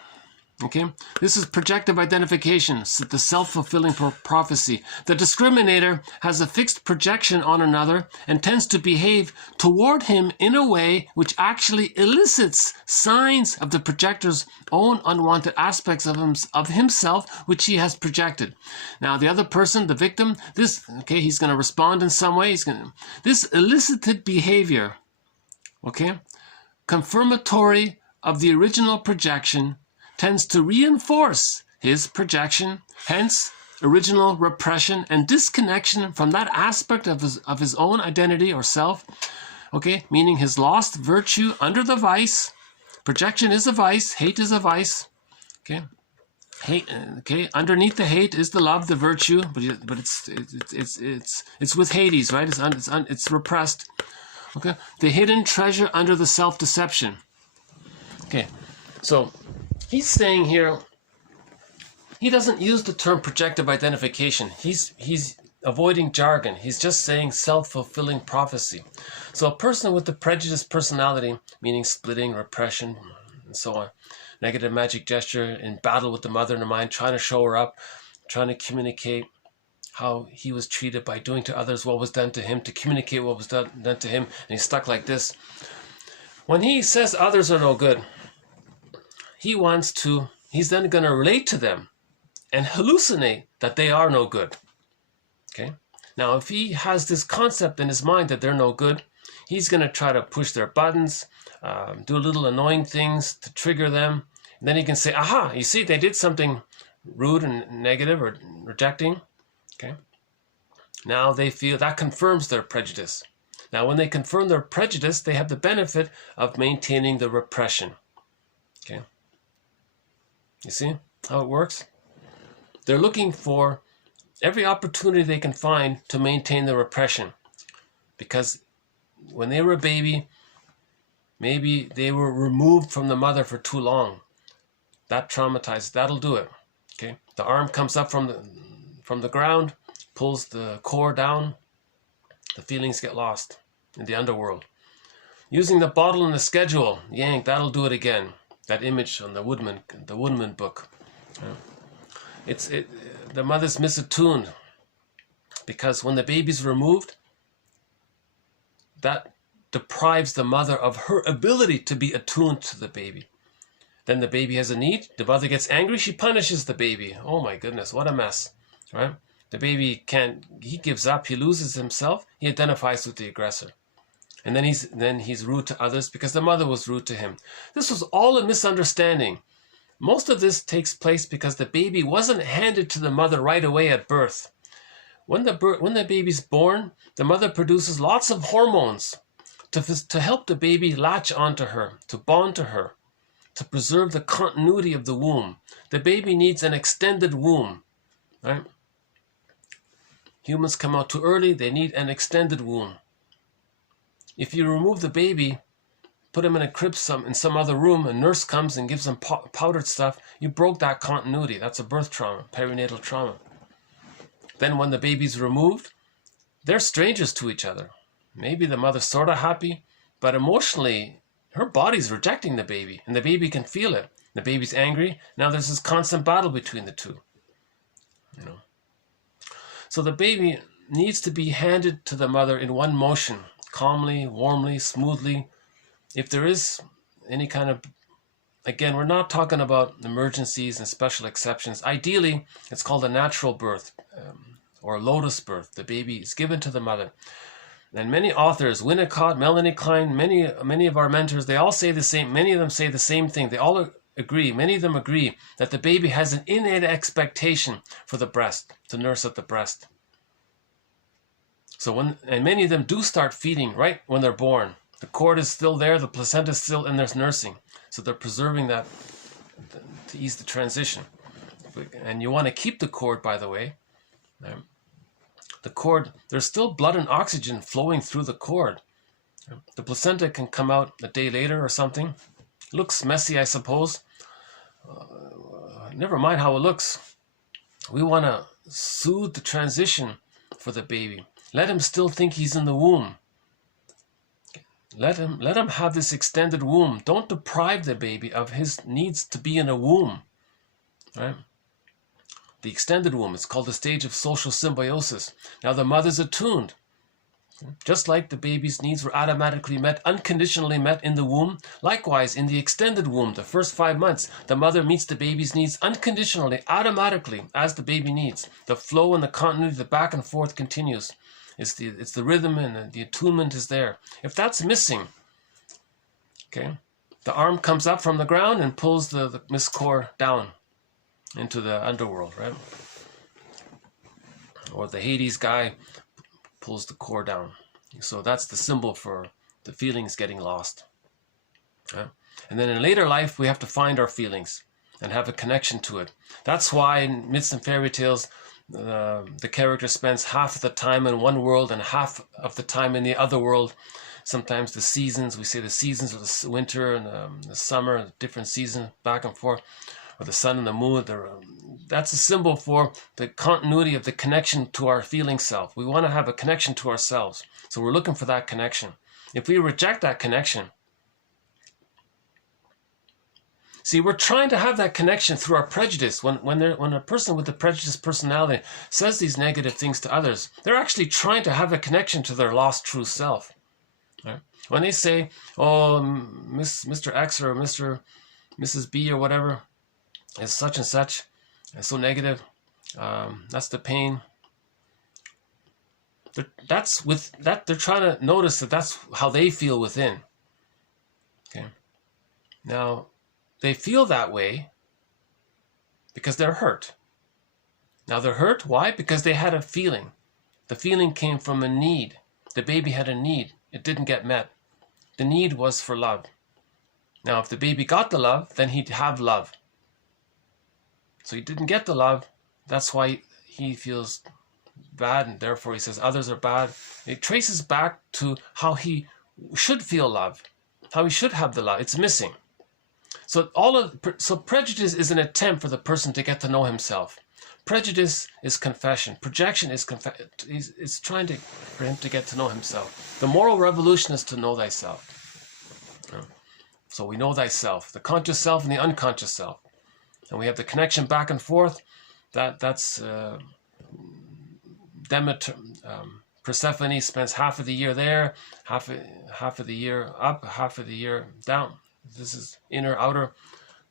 Okay, this is projective identification, the self-fulfilling prophecy. The discriminator has a fixed projection on another and tends to behave toward him in a way which actually elicits signs of the projector's own unwanted aspects of himself, which he has projected. Now, the other person, the victim, he's going to respond in some way. This elicited behavior, okay, confirmatory of the original projection, tends to reinforce his projection, hence original repression and disconnection from that aspect of his own identity or self, okay, meaning his lost virtue under the vice. Projection is a vice, hate is a vice, okay. Hate, okay, underneath the hate is the love, the virtue, but it's with Hades, right? It's repressed, okay. The hidden treasure under the self-deception, okay. So he's saying here, he doesn't use the term projective identification. He's avoiding jargon. He's just saying self-fulfilling prophecy. So a person with the prejudiced personality, meaning splitting, repression, and so on, negative magic gesture, in battle with the mother in the mind, trying to show her up, trying to communicate how he was treated by doing to others what was done to him, to communicate what was done to him, and he's stuck like this. When he says others are no good, he's then going to relate to them and hallucinate that they are no good. Okay? Now, if he has this concept in his mind that they're no good, He's going to try to push their buttons, do little annoying things to trigger them. And then he can say, aha, you see, they did something rude and negative or rejecting. Okay. Now they feel that confirms their prejudice. Now, when they confirm their prejudice, they have the benefit of maintaining the repression. Okay. You see how it works? They're looking for every opportunity they can find to maintain the repression. Because when they were a baby, maybe they were removed from the mother for too long. That traumatizes. That'll do it. Okay. The arm comes up from the ground, pulls the core down. The feelings get lost in the underworld. Using the bottle and the schedule, yank, that'll do it again. That image on the Woodman book. The mother's misattuned because when the baby's removed, that deprives the mother of her ability to be attuned to the baby. Then the baby has a need. The mother gets angry. She punishes the baby. Oh my goodness, what a mess, right? The baby he gives up. He loses himself. He identifies with the aggressor. And then he's rude to others because the mother was rude to him. This was all a misunderstanding. Most of this takes place because the baby wasn't handed to the mother right away at birth. When the baby's born, the mother produces lots of hormones to help the baby latch onto her, to bond to her, to preserve the continuity of the womb. The baby needs an extended womb, right? Humans come out too early, they need an extended womb. If you remove the baby, put him in a crib in some other room, a nurse comes and gives him powdered stuff, you broke that continuity. That's a birth trauma, perinatal trauma. Then when the baby's removed, they're strangers to each other. Maybe the mother's sort of happy, but emotionally, her body's rejecting the baby, and the baby can feel it. The baby's angry. Now there's this constant battle between the two. So the baby needs to be handed to the mother in one motion, calmly, warmly, smoothly. If there is any kind of, again, we're not talking about emergencies and special exceptions. Ideally, it's called a natural birth or a lotus birth. The baby is given to the mother. And many authors, Winnicott, Melanie Klein, many of our mentors, they all say the same. Many of them say the same thing. They all agree. Many of them agree that the baby has an innate expectation for the breast, to nurse at the breast. And many of them do start feeding right when they're born. The cord is still there, the placenta is still in, there's nursing. So they're preserving that to ease the transition. And you want to keep the cord, by the way. The cord, there's still blood and oxygen flowing through the cord. The placenta can come out a day later or something. Looks messy, I suppose. Never mind how it looks. We want to soothe the transition for the baby. Let him still think he's in the womb. Let him have this extended womb. Don't deprive the baby of his needs to be in a womb. Right? The extended womb is called the stage of social symbiosis. Now the mother's attuned. Just like the baby's needs were automatically met, unconditionally met in the womb, likewise in the extended womb, the first 5 months, the mother meets the baby's needs unconditionally, automatically, as the baby needs. The flow and the continuity, the back and forth continues. It's the rhythm and the attunement is there. If that's missing, okay, the arm comes up from the ground and pulls the Miss Core down into the underworld, right? Or the Hades guy pulls the core down. So that's the symbol for the feelings getting lost. Okay? And then in later life, we have to find our feelings and have a connection to it. That's why in myths and fairy tales, the character spends half of the time in one world and half of the time in the other world. Sometimes the seasons, we say the seasons of the winter and the summer, different seasons, back and forth, or the sun and the moon. That's a symbol for the continuity of the connection to our feeling self. We want to have a connection to ourselves. So we're looking for that connection. If we reject that connection, see, we're trying to have that connection through our prejudice. When a person with a prejudiced personality says these negative things to others, they're actually trying to have a connection to their lost true self. Right? When they say, oh, Mr. X or Mrs. B or whatever is such and such, and so negative, that's the pain. they're trying to notice that that's how they feel within. Okay. Now, they feel that way because they're hurt. Now they're hurt. Why? Because they had a feeling. The feeling came from a need. The baby had a need. It didn't get met. The need was for love. Now, if the baby got the love, then he'd have love. So he didn't get the love. That's why he feels bad, and therefore he says others are bad. It traces back to how he should feel love, how he should have the love. It's missing. So prejudice is an attempt for the person to get to know himself. Prejudice is confession. Projection is it's trying for him to get to know himself. The moral revolution is to know thyself. So we know thyself, the conscious self and the unconscious self. And we have the connection back and forth. That's Demeter. Persephone spends half of the year there, half of the year up, half of the year down. This is inner, outer,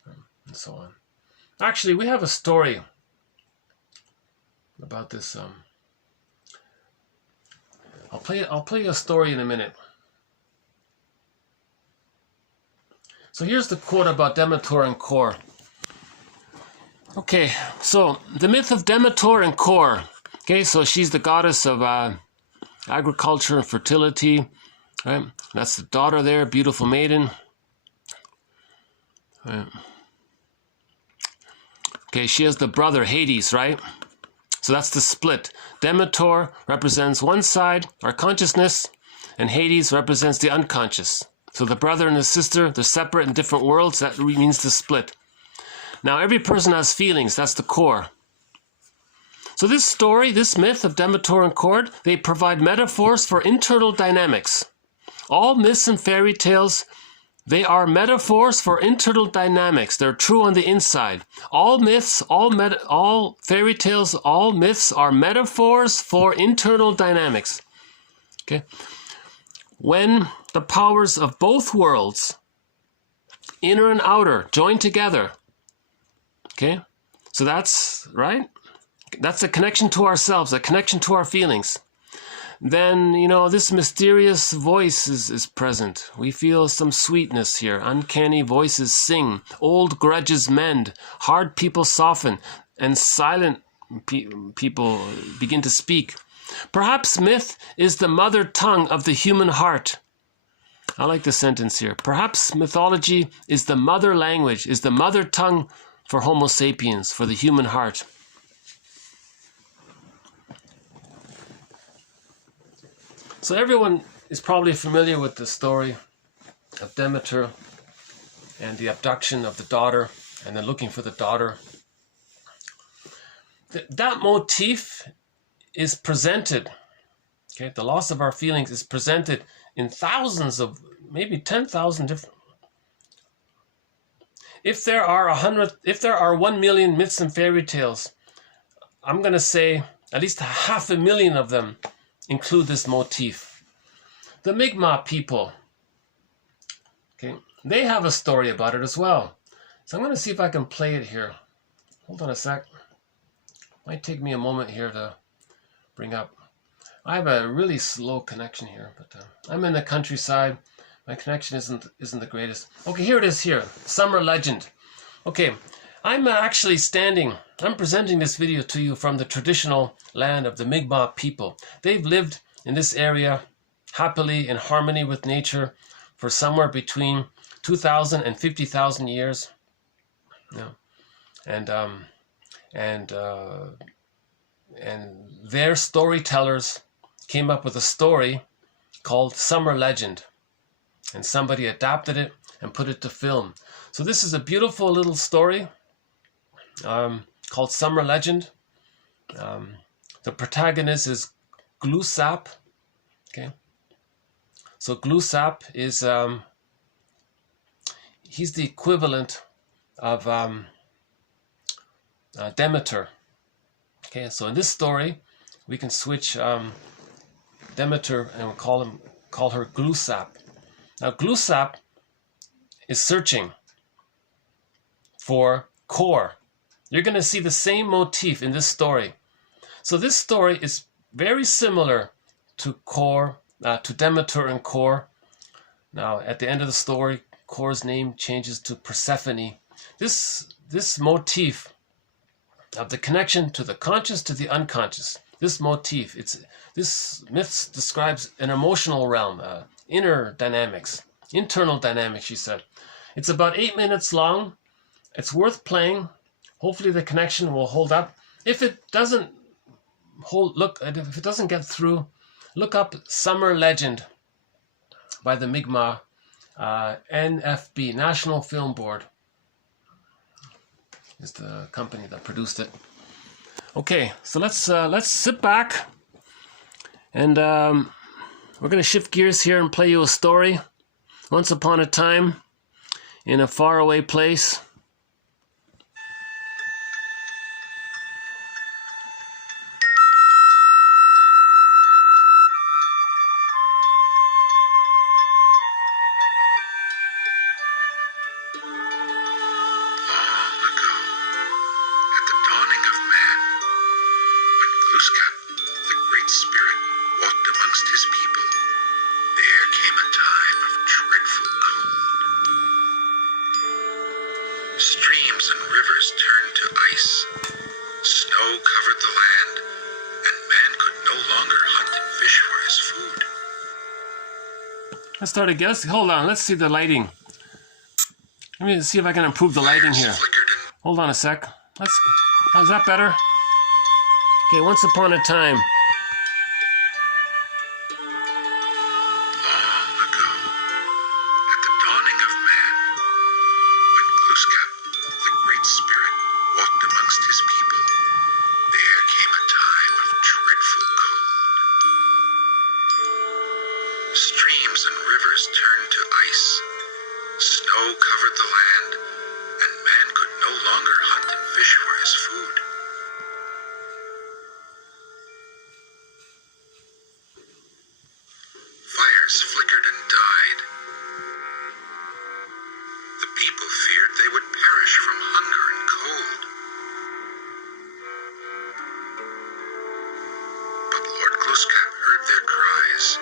and so on. Actually, we have a story about this. I'll play you a story in a minute. So here's the quote about Demeter and Kore. Okay, so the myth of Demeter and Kore. Okay, so she's the goddess of agriculture and fertility. Right? That's the daughter there, beautiful maiden. Right. Okay, she has the brother Hades, right? So that's the split. Demeter represents one side, our consciousness, and Hades represents the unconscious. So the brother and the sister, they're separate in different worlds. That means the split. Now, every person has feelings. That's the core. So this story, this myth of Demeter and Kore, they provide metaphors for internal dynamics. All myths and fairy tales, they are metaphors for internal dynamics. They're true on the inside. All myths, all fairy tales, all myths are metaphors for internal dynamics. Okay? When the powers of both worlds, inner and outer, join together. Okay? So that's, right? That's a connection to ourselves, a connection to our feelings. Then, this mysterious voice is present. We feel some sweetness here. Uncanny voices sing. Old grudges mend. Hard people soften. And silent people begin to speak. Perhaps myth is the mother tongue of the human heart. I like the sentence here. Perhaps mythology is the mother language, is the mother tongue for Homo sapiens, for the human heart. So everyone is probably familiar with the story of Demeter and the abduction of the daughter and then looking for the daughter. That motif is presented, okay, the loss of our feelings is presented in thousands of, maybe 10,000 different. If there are 1 million myths and fairy tales, I'm going to say at least 500,000 of them include this motif. The Mi'kmaq people, okay, they have a story about it as well. So I'm going to see if I can play it here. Hold on a sec. Might take me a moment here to bring up. I have a really slow connection here, but I'm in the countryside. My connection isn't the greatest. Okay, here it is here. Summer legend. Okay, I'm actually I'm presenting this video to you from the traditional land of the Mi'kmaq people. They've lived in this area happily in harmony with nature for somewhere between 2,000 and 50,000 years. Yeah. And their storytellers came up with a story called Summer Legend. And somebody adapted it and put it to film. So this is a beautiful little story called Summer Legend. The protagonist is Gloosap. Okay. So Gloosap is he's the equivalent of Demeter. Okay, so in this story, we can switch Demeter and we'll call her Gloosap. Now Gloosap is searching for Kore. You're going to see the same motif in this story. So this story is very similar to Demeter and Kor. Now, at the end of the story, Kor's name changes to Persephone. This motif of the connection to the conscious to the unconscious, this motif, this myth describes an emotional realm, inner dynamics, internal dynamics, she said. It's about 8 minutes long. It's worth playing. Hopefully the connection will hold up. If it doesn't if it doesn't get through, look up Summer Legend by the Mi'kmaq, NFB, National Film Board is the company that produced it. Okay, so let's sit back, and we're going to shift gears here and play you a story. Once upon a time, in a faraway place. Streams and rivers turned to ice. Snow covered the land, and man could no longer hunt and fish for his food. Let's start again. Hold on. Let's see the lighting. Let me see if I can improve the lighting here. Hold on a sec. Is that better? Okay, once upon a time. Streams and rivers turned to ice. Snow covered the land, and man could no longer hunt and fish for his food. Fires flickered and died. The people feared they would perish from hunger and cold. But Lord Glooskap heard their cries.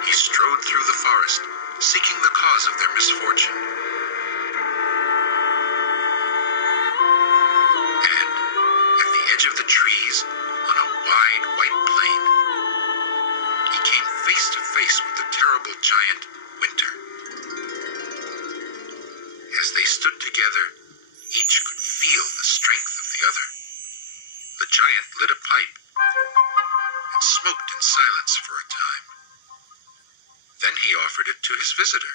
He strode through the forest, seeking the cause of their misfortune. And, at the edge of the trees, on a wide white plain, he came face to face with the terrible giant, Winter. As they stood together, each could feel the strength of the other. The giant lit a pipe and smoked in silence for a time. Then he offered it to his visitor.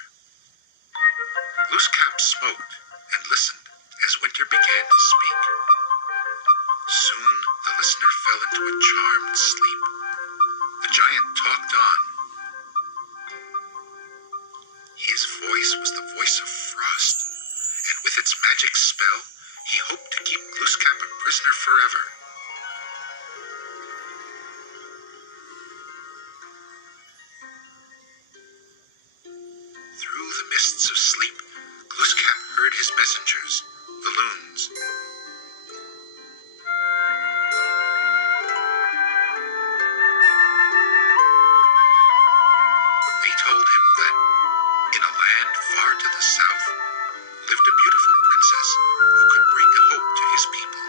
Glooskap smoked and listened as Winter began to speak. Soon the listener fell into a charmed sleep. The giant talked on. His voice was the voice of frost, and with its magic spell, he hoped to keep Glooskap a prisoner forever. Through the mists of sleep, Glooskap heard his messengers, the loons. They told him that in a land far to the south lived a beautiful princess who could bring hope to his people.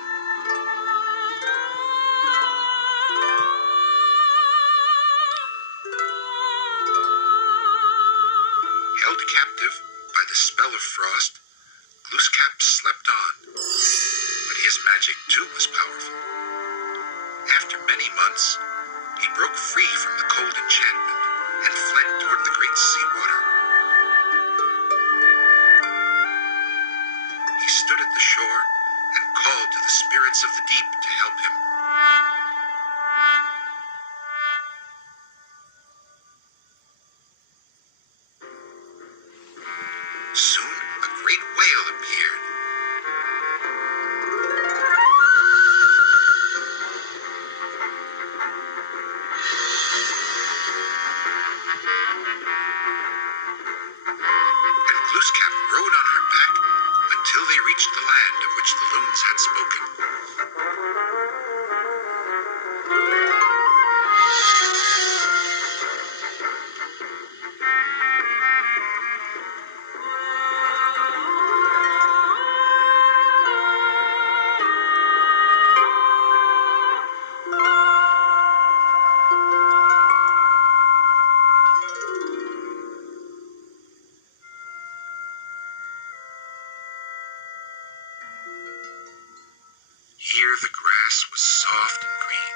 Held captive by the spell of frost, Glooskap slept on, but his magic too was powerful. After many months, he broke free from the cold enchantment and fled toward the great seawater. He stood at the shore and called to the spirits of the deep to help him. Soon, a great whale appeared. And Glooskap rode on maidens had spoken. Here the grass was soft and green.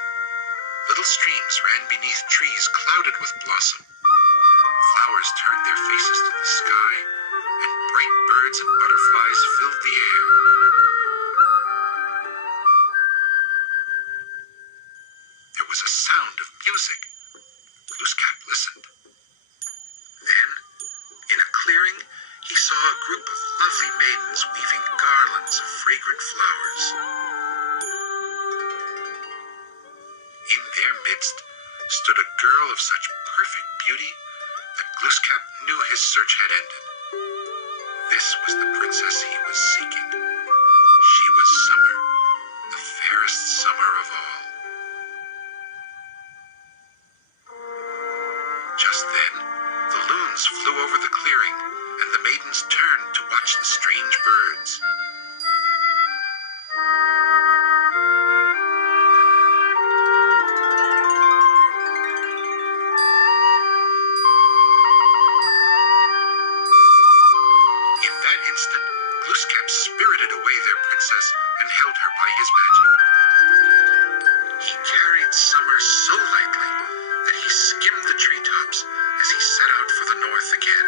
Little streams ran beneath trees clouded with blossom. Flowers turned their faces to the sky, and bright birds and butterflies filled the air. There was a sound of music. Glooskap listened. Then, in a clearing, he saw a group of lovely maidens weaving garlands of fragrant flowers. In their midst stood a girl of such perfect beauty that Glooskap knew his search had ended. This was the princess he was seeking. She was Summer, the fairest summer of all. Just then, the loons flew over the clearing, and the maidens turned to watch the strange birds. In that instant, Glooskap spirited away their princess and held her by his magic. He carried Summer so lightly that he skimmed the treetops as he set out for the north again.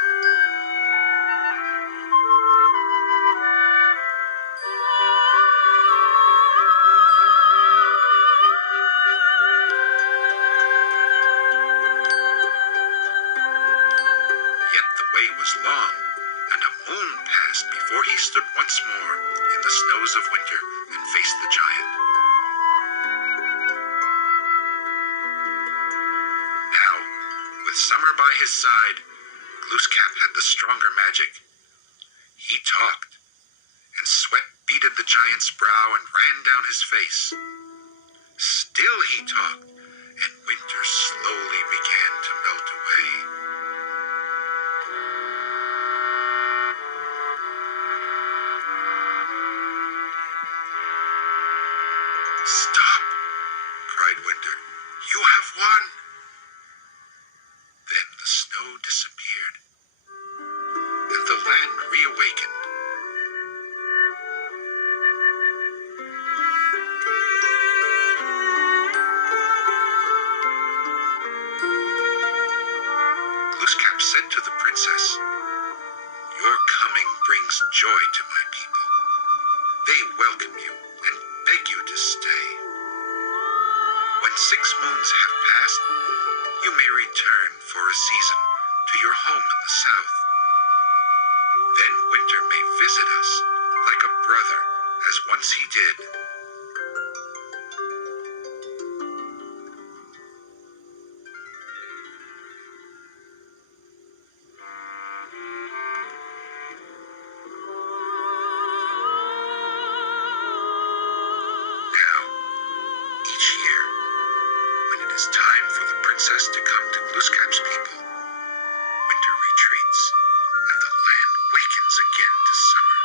Yet the way was long, and a moon passed before he stood once more in the snows of winter and faced the giant. Now, with Summer by his side, Glooskap had the stronger magic. He talked, and sweat beaded the giant's brow and ran down his face. Still he talked, and winter slowly began to melt away. Stop, cried Winter. You have won. Then the snow disappeared, and the land reawakened. Glooskap said to the princess, "Your coming brings joy to my people. They welcome you and beg you to stay. When 6 moons have passed, you may return for a season to your home in the south. Then winter may visit us like a brother, as once he did." Now, each year, when it is time for the princess to come to Glooskap's people, winter retreats, and the land wakens again to summer.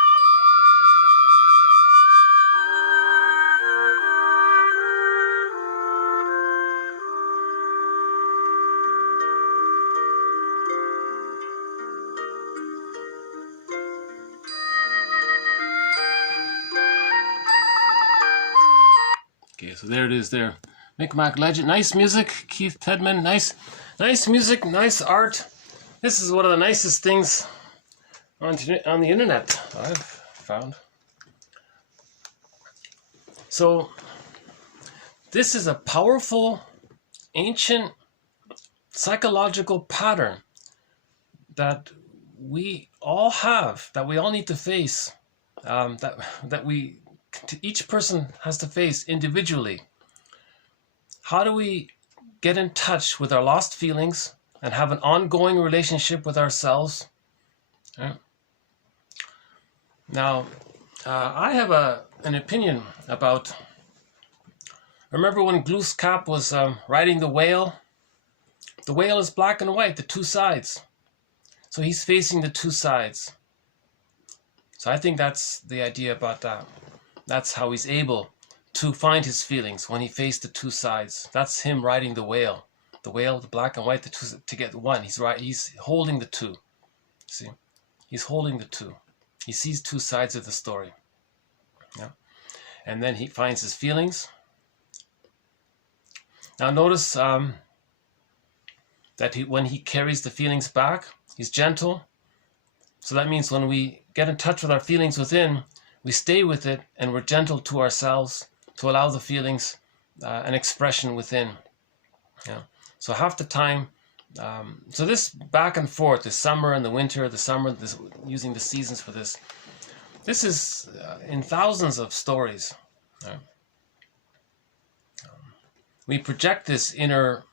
Okay, so there it is there. Micmac Legend. Nice music, Keith Tedman. Nice music, nice art. This is one of the nicest things on the internet I've found. So this is a powerful, ancient psychological pattern that we all have, that we all need to face, each person has to face individually. How do we get in touch with our lost feelings and have an ongoing relationship with ourselves? Yeah. Now, I have a an opinion about, remember when Glooskap was riding the whale? The whale is black and white, the two sides. So he's facing the two sides. So I think that's the idea about that. That's how he's able to find his feelings when he faced the two sides. That's him riding the whale. The whale, the black and white, the two to get one. He's holding the two. See? He's holding the two. He sees two sides of the story. Yeah. And then he finds his feelings. Now notice that when he carries the feelings back, he's gentle. So that means when we get in touch with our feelings within, we stay with it and we're gentle to ourselves to allow the feelings an expression within. Yeah. So half the time, so this back and forth, the summer and the winter, the summer, using the seasons for this. This is in thousands of stories. Right? We project this inner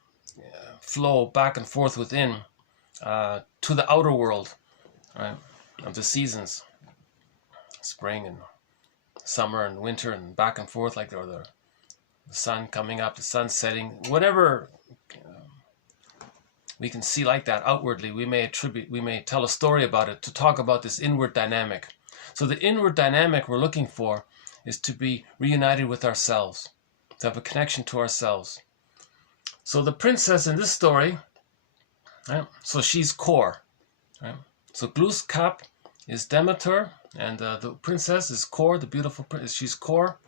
flow back and forth within to the outer world, right, of the seasons, spring and summer and winter, and back and forth, like the sun coming up, the sun setting, whatever we can see like that outwardly. We may tell a story about it to talk about this inward dynamic. So the inward dynamic we're looking for is to be reunited with ourselves, to have a connection to ourselves. So the princess in this story, right, so she's core. Right? So Glooskap is Demeter, and the princess is core, the beautiful princess. She's core.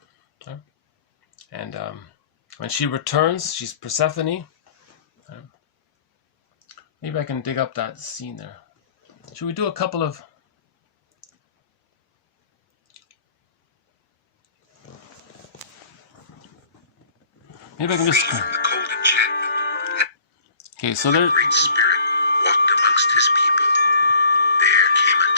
Right? And when she returns, she's Persephone. Right? Maybe I can dig up that scene there. Should we do a couple of... Maybe I can just... Okay, so there... Great Spirit walked amongst his people. There came a...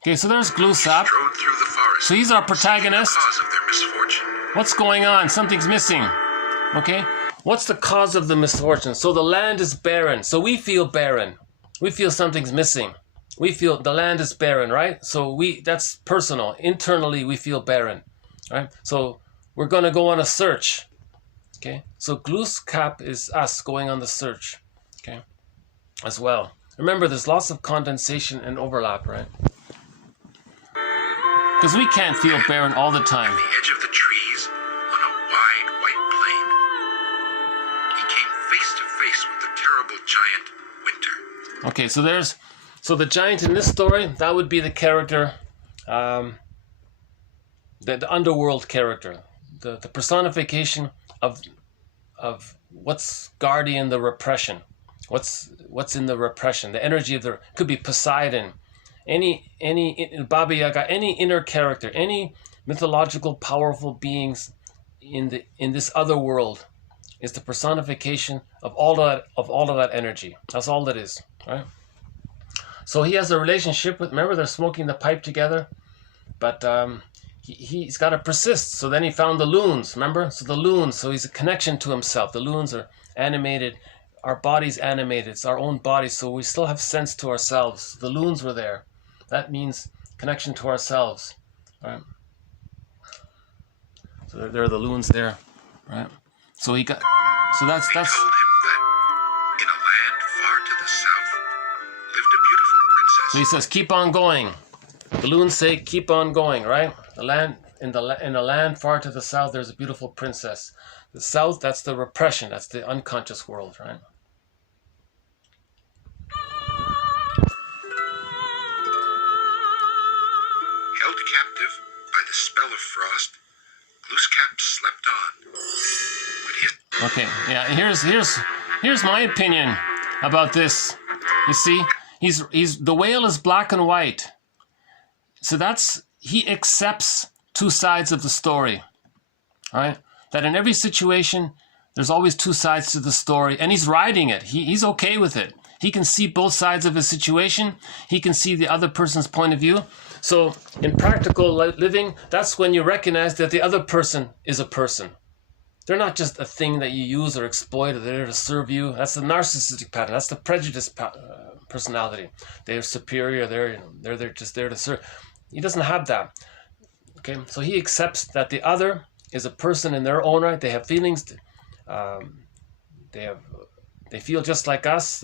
Okay, so there's Glooskap. Strode through the forest. So he's our protagonist. The cause of their misfortune. What's going on? Something's missing. Okay? What's the cause of the misfortune? So the land is barren. So we feel barren. We feel something's missing. We feel the land is barren, right? So that's personal. Internally, we feel barren. Right? So we're going to go on a search. Okay? So Glooskap is us going on the search. Okay? As well. Remember, there's lots of condensation and overlap, right? Because we can't feel barren all the time. At the edge of the trees, on a wide white plain, he came face to face with the terrible giant Winter. Okay, so the giant in this story, that would be the character, the underworld character, the personification of what's guarding the repression, what's in the repression, the energy of could be Poseidon, any Baba Yaga, any inner character, any mythological powerful beings in this other world is the personification of all of that energy. That's all it is, right? So he has a relationship with, remember they're smoking the pipe together, but he's got to persist. So then he found the loons, remember? So the loons, so he's a connection to himself. The loons are animated, our body's animated, it's our own body, so we still have sense to ourselves. The loons were there. That means connection to ourselves, right? So there are the loons there, right? So that's... They told him that in a land far to the south lived a beautiful princess. So he says, keep on going. The loons say, keep on going, right? In a land far to the south, there's a beautiful princess. The south, that's the repression, that's the unconscious world, right? Held captive by the spell of frost, Glooskap slept on. But Okay, yeah, here's my opinion about this. You see, the whale is black and white. So he accepts two sides of the story, right? That in every situation, there's always two sides to the story, and he's riding it. He's okay with it. He can see both sides of his situation. He can see the other person's point of view. So in practical living, that's when you recognize that the other person is a person. They're not just a thing that you use or exploit, or they're there to serve you. That's the narcissistic pattern. That's the prejudice personality. They're superior. They're just there to serve. He doesn't have that. Okay, so he accepts that the other is a person in their own right. They have feelings. They feel just like us.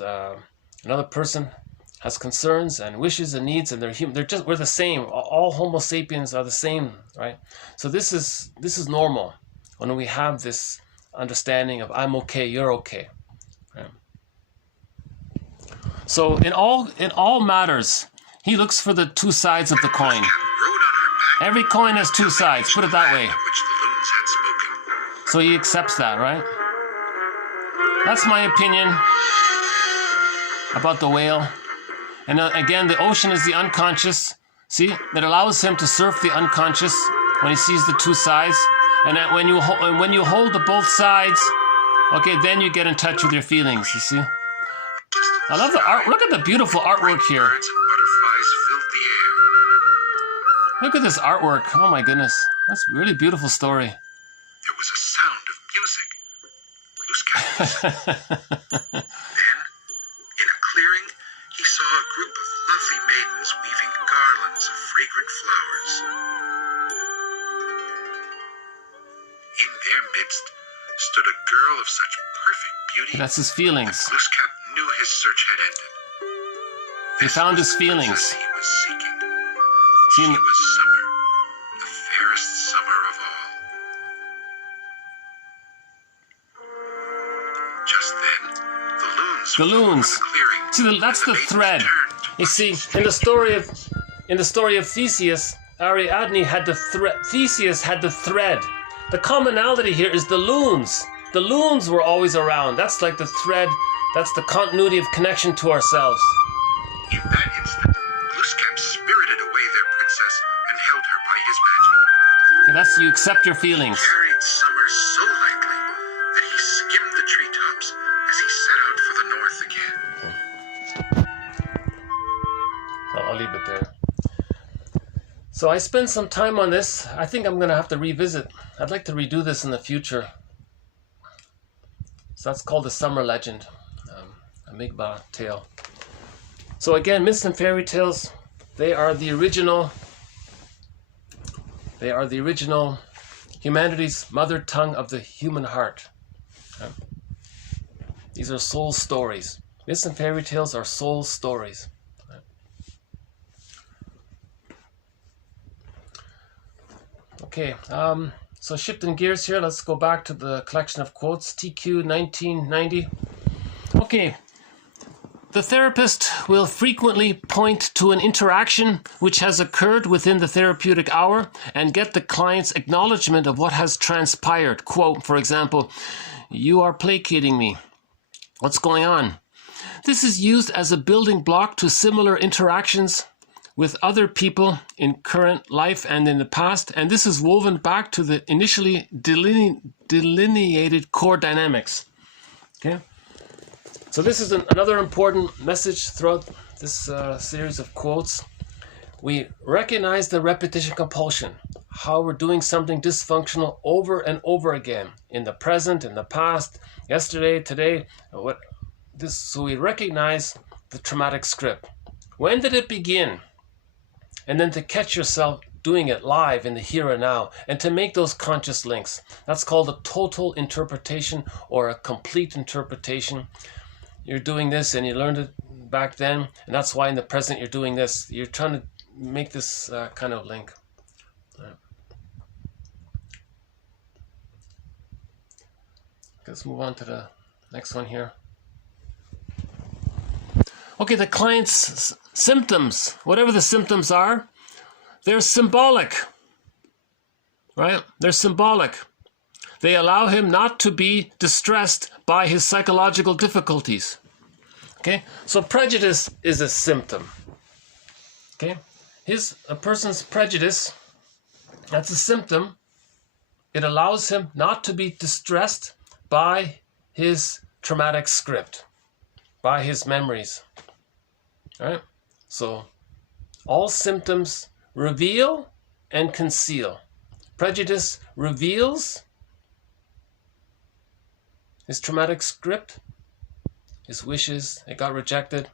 Another person has concerns and wishes and needs, and they're human. We're the same. All Homo sapiens are the same, right? So this is normal when we have this understanding of I'm okay, you're okay. Right? So in all matters, he looks for the two sides of the coin. Every coin has two sides. Put it that way. So he accepts that, right? That's my opinion about the whale. And again, the ocean is the unconscious. See, it allows him to surf the unconscious when he sees the two sides. And that when you hold the both sides, okay, then you get in touch with your feelings. You see, I love the art. Look at the beautiful artwork here. Look at this artwork. Oh my goodness, that's a really beautiful story. There was a sound of music. Then, in a clearing, he saw a group of lovely maidens weaving garlands of fragrant flowers. In their midst stood a girl of such perfect beauty. That's his feelings. That Glooskap knew his search had ended. He found his feelings. He was seeking. She was summer, the fairest summer of all. Just then, the loons. See, that's the thread. You see, in the story of Theseus, Ariadne had the thread. Theseus had the thread. The commonality here is the loons. The loons were always around. That's like the thread. That's the continuity of connection to ourselves. In that instant, Glooskap spirited away their princess and held her by his magic. Okay, that's you accept your feelings. He carried summer so lightly that he skimmed the treetops as he set out for the north again. So I'll leave it there. So I spent some time on this. I think I'm going to have to revisit. I'd like to redo this in the future. So that's called the Summer Legend, a Migba tale. So again, myths and fairy tales, they are the original humanity's mother tongue of the human heart. These are soul stories. Myths and fairy tales are soul stories. Okay, so shifting gears here, let's go back to the collection of quotes, TQ 1990. Okay, the therapist will frequently point to an interaction which has occurred within the therapeutic hour and get the client's acknowledgement of what has transpired. Quote, for example, "You are placating me. What's going on?" This is used as a building block to similar interactions with other people in current life and in the past, and this is woven back to the initially delineated core dynamics. Okay, so this is another important message throughout this series of quotes. We recognize the repetition compulsion, how we're doing something dysfunctional over and over again, in the present, in the past, yesterday, today, so we recognize the traumatic script. When did it begin? And then to catch yourself doing it live in the here and now, and to make those conscious links. That's called a total interpretation or a complete interpretation. You're doing this and you learned it back then, and that's why in the present you're doing this. You're trying to make this kind of link. Let's move on to the next one here. Okay, the client's symptoms, whatever the symptoms are, they're symbolic, right? They're symbolic. They allow him not to be distressed by his psychological difficulties. Okay, so prejudice is a symptom. Okay, a person's prejudice, that's a symptom. It allows him not to be distressed by his traumatic script, by his memories. All right, so all symptoms reveal and conceal. Prejudice reveals his traumatic script, his wishes, it got rejected,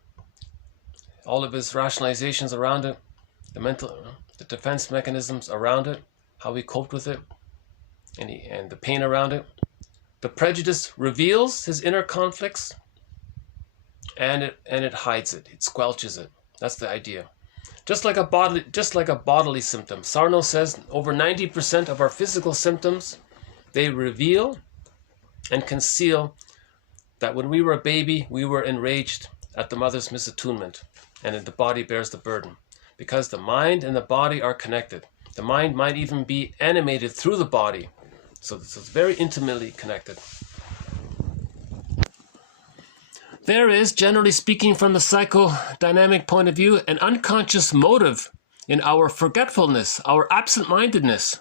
all of his rationalizations around it, the defense mechanisms around it, how he coped with it, and the pain around it. The prejudice reveals his inner conflicts, and it hides it. It squelches it. That's the idea. Just like a bodily symptom. Sarno says over 90% of our physical symptoms, they reveal and conceal that when we were a baby, we were enraged at the mother's misattunement, and the body bears the burden. Because the mind and the body are connected. The mind might even be animated through the body. So it's very intimately connected. There is, generally speaking, from the psychodynamic point of view, an unconscious motive in our forgetfulness, our absent-mindedness.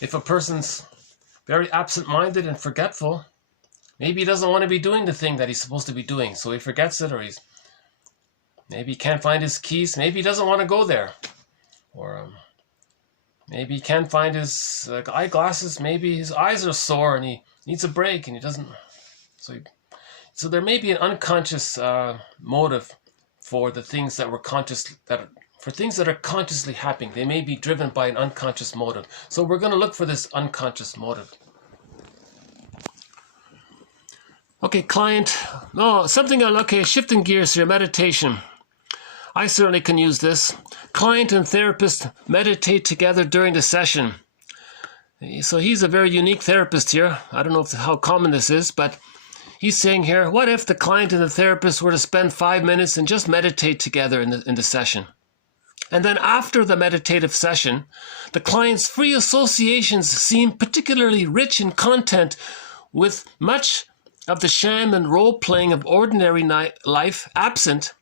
If a person's very absent-minded and forgetful, maybe he doesn't want to be doing the thing that he's supposed to be doing, so he forgets it, or maybe he can't find his keys, maybe he doesn't want to go there, or maybe he can't find his eyeglasses, maybe his eyes are sore and he needs a break and he doesn't. So there may be an unconscious motive for the things that were for things that are consciously happening. They may be driven by an unconscious motive. So we're going to look for this unconscious motive. Okay, client. Shifting gears here, meditation. I certainly can use this. Client and therapist meditate together during the session. So he's a very unique therapist here. I don't know how common this is, but he's saying here, what if the client and the therapist were to spend 5 minutes and just meditate together in the session? And then after the meditative session, the client's free associations seem particularly rich in content, with much of the sham and role-playing of ordinary life absent,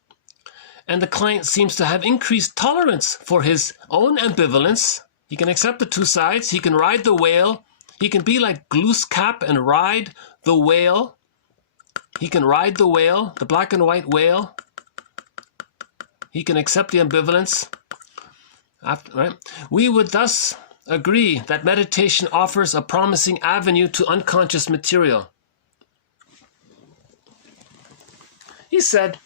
and the client seems to have increased tolerance for his own ambivalence. He can accept the two sides. He can ride the whale. He can be like Glooskap and ride the whale. He can ride the whale, the black and white whale. He can accept the ambivalence. Right? We would thus agree that meditation offers a promising avenue to unconscious material. He said,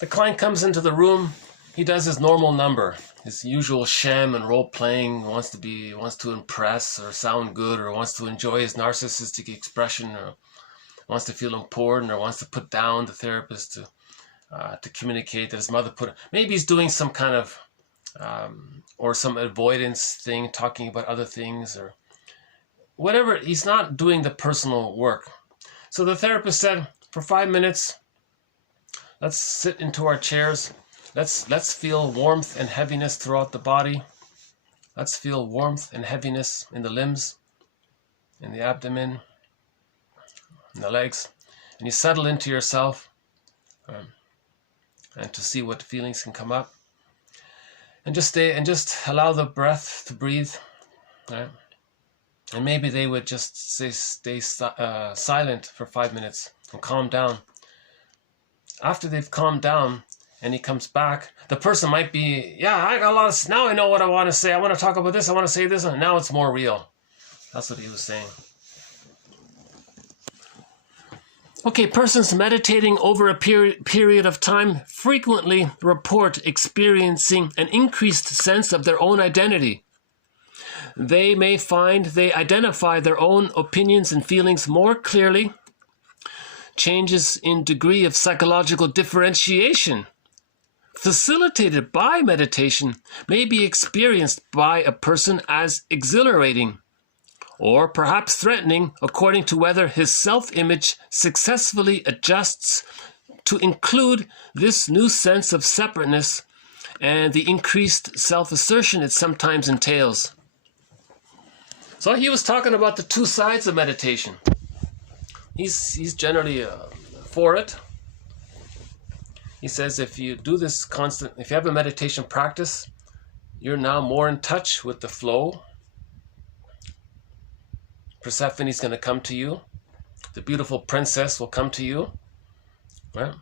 the client comes into the room, he does his normal number, his usual sham and role-playing, wants to impress or sound good, or wants to enjoy his narcissistic expression, or wants to feel important, or wants to put down the therapist to communicate that his mother maybe he's doing some kind of, or some avoidance thing, talking about other things, or whatever. He's not doing the personal work. So the therapist said, for 5 minutes, let's sit into our chairs. Let's feel warmth and heaviness throughout the body. Let's feel warmth and heaviness in the limbs, in the abdomen, in the legs. And you settle into yourself, and to see what feelings can come up. And just stay and just allow the breath to breathe. Right? And maybe they would just stay silent for 5 minutes and calm down. After they've calmed down and he comes back, the person might be, I got a lot of, now I know what I want to say. I want to talk about this. I want to say this. And now it's more real. That's what he was saying. Okay, persons meditating over a period of time frequently report experiencing an increased sense of their own identity. They may find they identify their own opinions and feelings more clearly. Changes in degree of psychological differentiation facilitated by meditation may be experienced by a person as exhilarating, or perhaps threatening, according to whether his self-image successfully adjusts to include this new sense of separateness and the increased self-assertion it sometimes entails. So he was talking about the two sides of meditation. He's generally for it. He says if you do this if you have a meditation practice, you're now more in touch with the flow. Persephone's going to come to you. The beautiful princess will come to you. Right?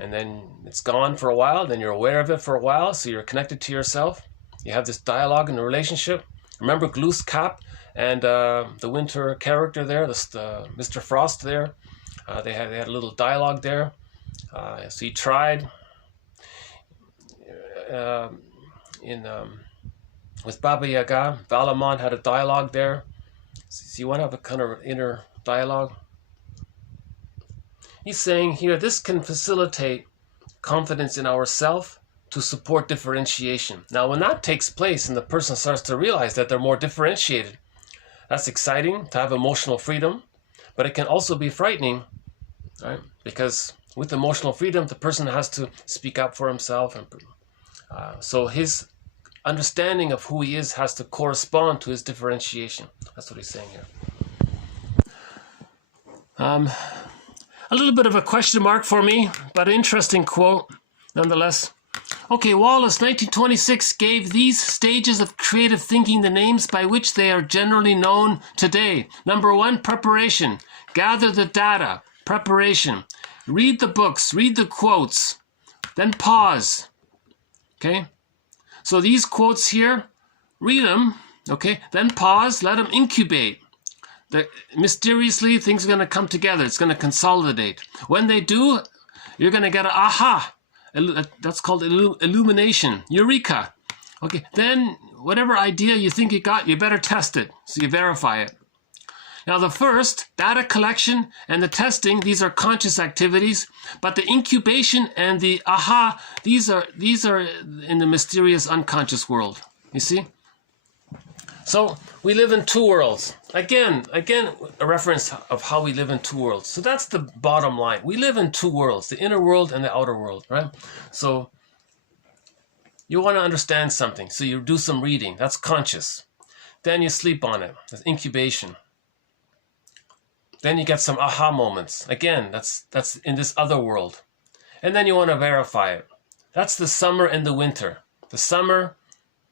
And then it's gone for a while. Then you're aware of it for a while. So you're connected to yourself. You have this dialogue in the relationship. Remember Glooskap and the winter character there, Mr. Frost there. They had a little dialogue there. So he tried with Baba Yaga, Valaman had a dialogue there. So you want to have a kind of inner dialogue. He's saying here, this can facilitate confidence in ourself to support differentiation. Now, when that takes place and the person starts to realize that they're more differentiated, that's exciting to have emotional freedom, but it can also be frightening, right? Because with emotional freedom, the person has to speak up for himself. And so his understanding of who he is has to correspond to his differentiation. That's what he's saying here. A little bit of a question mark for me, but an interesting quote nonetheless. Okay, Wallace, 1926, gave these stages of creative thinking the names by which they are generally known today. Number 1, preparation. Gather the data. Preparation. Read the books. Read the quotes. Then pause. Okay? So these quotes here, read them. Okay? Then pause. Let them incubate. Mysteriously, things are going to come together. It's going to consolidate. When they do, you're going to get an aha. That's called illumination. Eureka. Okay, then whatever idea you think you got, you better test it. So you verify it. Now the first, data collection and the testing, these are conscious activities. But the incubation and the aha, these are in the mysterious unconscious world. You see? So we live in two worlds. Again, a reference of how we live in two worlds. So that's the bottom line. We live in two worlds, the inner world and the outer world, right? So you want to understand something. So you do some reading. That's conscious. Then you sleep on it. That's incubation. Then you get some aha moments. Again, that's in this other world. And then you want to verify it. That's the summer and the winter. The summer,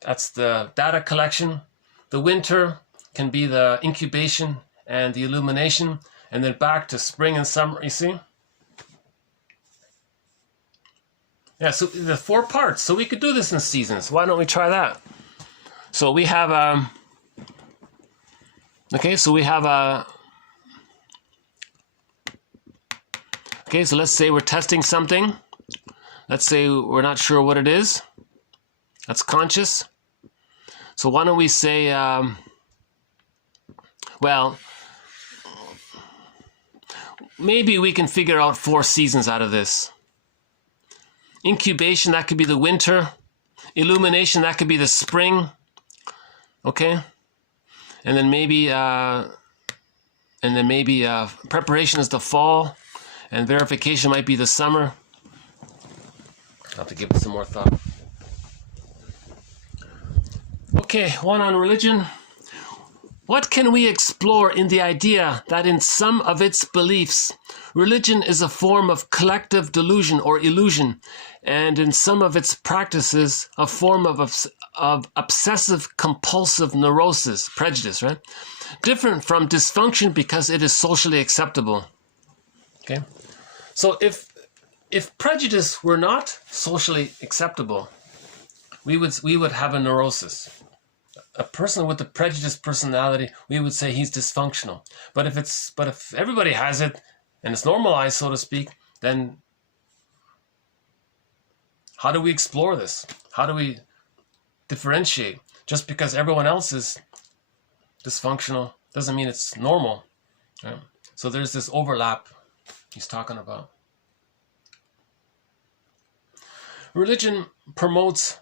that's the data collection. The winter can be the incubation and the illumination, and then back to spring and summer, you see? Yeah, so the 4 parts. So we could do this in seasons. Why don't we try that? So we have, okay, so let's say we're testing something. Let's say we're not sure what it is. That's conscious. So why don't we say, well, maybe we can figure out 4 seasons out of this. Incubation, that could be the winter. Illumination, that could be the spring. Okay? And then maybe preparation is the fall. And verification might be the summer. I'll have to give it some more thought. Okay, one on religion. What can we explore in the idea that in some of its beliefs, religion is a form of collective delusion or illusion, and in some of its practices, a form of obsessive-compulsive neurosis, prejudice, right? Different from dysfunction because it is socially acceptable. Okay? So if prejudice were not socially acceptable, we would have a neurosis. A person with a prejudiced personality, we would say he's dysfunctional. But if everybody has it and it's normalized, so to speak, then how do we explore this? How do we differentiate? Just because everyone else is dysfunctional doesn't mean it's normal. Right? So there's this overlap he's talking about. Religion promotes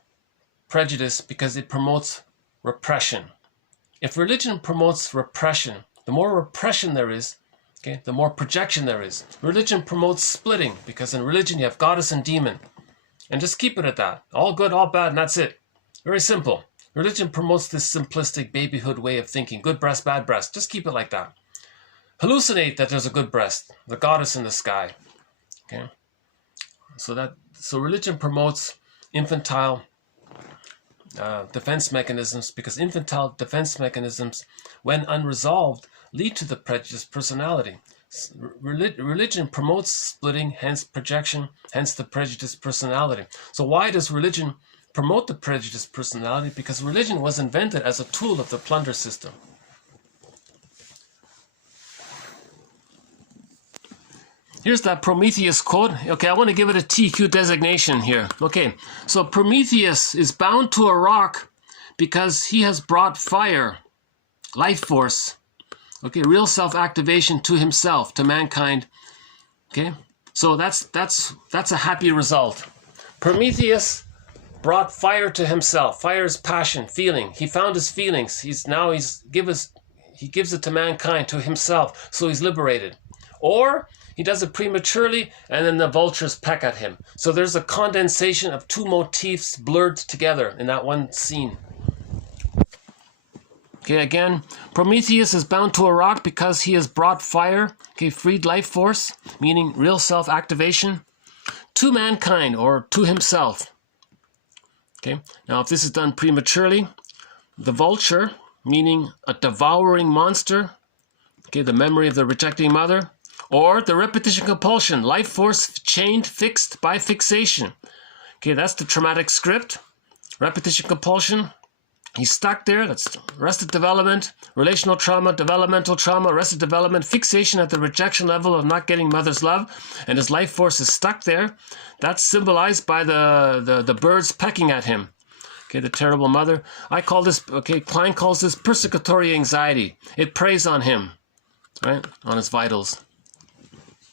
prejudice because it promotes repression. If religion promotes repression, the more repression there is, okay, the more projection there is. Religion promotes splitting because in religion you have goddess and demon. And just keep it at that. All good, all bad, and that's it. Very simple. Religion promotes this simplistic babyhood way of thinking. Good breast, bad breast. Just keep it like that. Hallucinate that there's a good breast, the goddess in the sky. Okay? So religion promotes infantile defense mechanisms because infantile defense mechanisms, when unresolved, lead to the prejudiced personality. Religion promotes splitting, hence projection, hence the prejudiced personality. So why does religion promote the prejudiced personality? Because religion was invented as a tool of the plunder system. here's that Prometheus quote. Okay, I want to give it a TQ designation here. Okay, so Prometheus is bound to a rock because he has brought fire, life force, okay, real self-activation to himself, to mankind. Okay, so that's a happy result. Prometheus brought fire to himself. Fire is passion, feeling. He found his feelings. He gives it to mankind, to himself, so he's liberated. Or he does it prematurely, and then the vultures peck at him. So there's a condensation of two motifs blurred together in that one scene. Okay, again, Prometheus is bound to a rock because he has brought fire, okay, freed life force, meaning real self-activation, to mankind or to himself. Okay, now if this is done prematurely, the vulture, meaning a devouring monster, okay, the memory of the rejecting mother, or the repetition compulsion, life force chained, fixed by fixation. Okay, that's the traumatic script. Repetition compulsion, he's stuck there. That's arrested development, relational trauma, developmental trauma, arrested development, fixation at the rejection level of not getting mother's love, and his life force is stuck there. That's symbolized by the birds pecking at him. Okay, the terrible mother. I call this, okay, Klein calls this persecutory anxiety. It preys on him, right, on his vitals.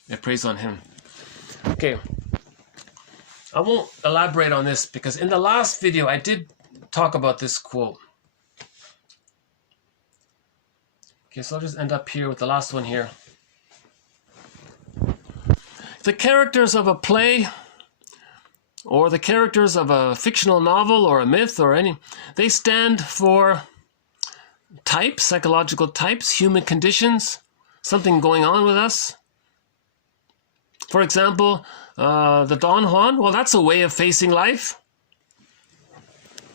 It preys on him. Okay, I won't elaborate on this because in the last video I did talk about this quote. Okay, so I'll just end up here with the last one here. The characters of a play or the characters of a fictional novel or a myth or any, they stand for types, psychological types, human conditions, something going on with us. For example, the Don Juan, well, that's a way of facing life.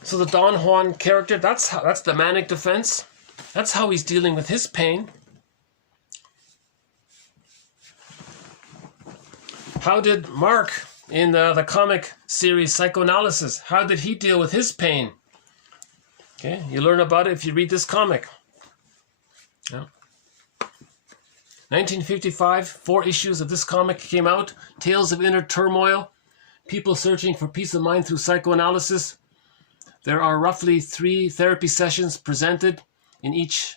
So the Don Juan character, that's the manic defense. That's how he's dealing with his pain. How did Mark in the comic series Psychoanalysis, how did he deal with his pain? Okay, you learn about it if you read this comic. Yeah. 1955, 4 issues of this comic came out. Tales of inner turmoil. People searching for peace of mind through psychoanalysis. There are roughly 3 therapy sessions presented in each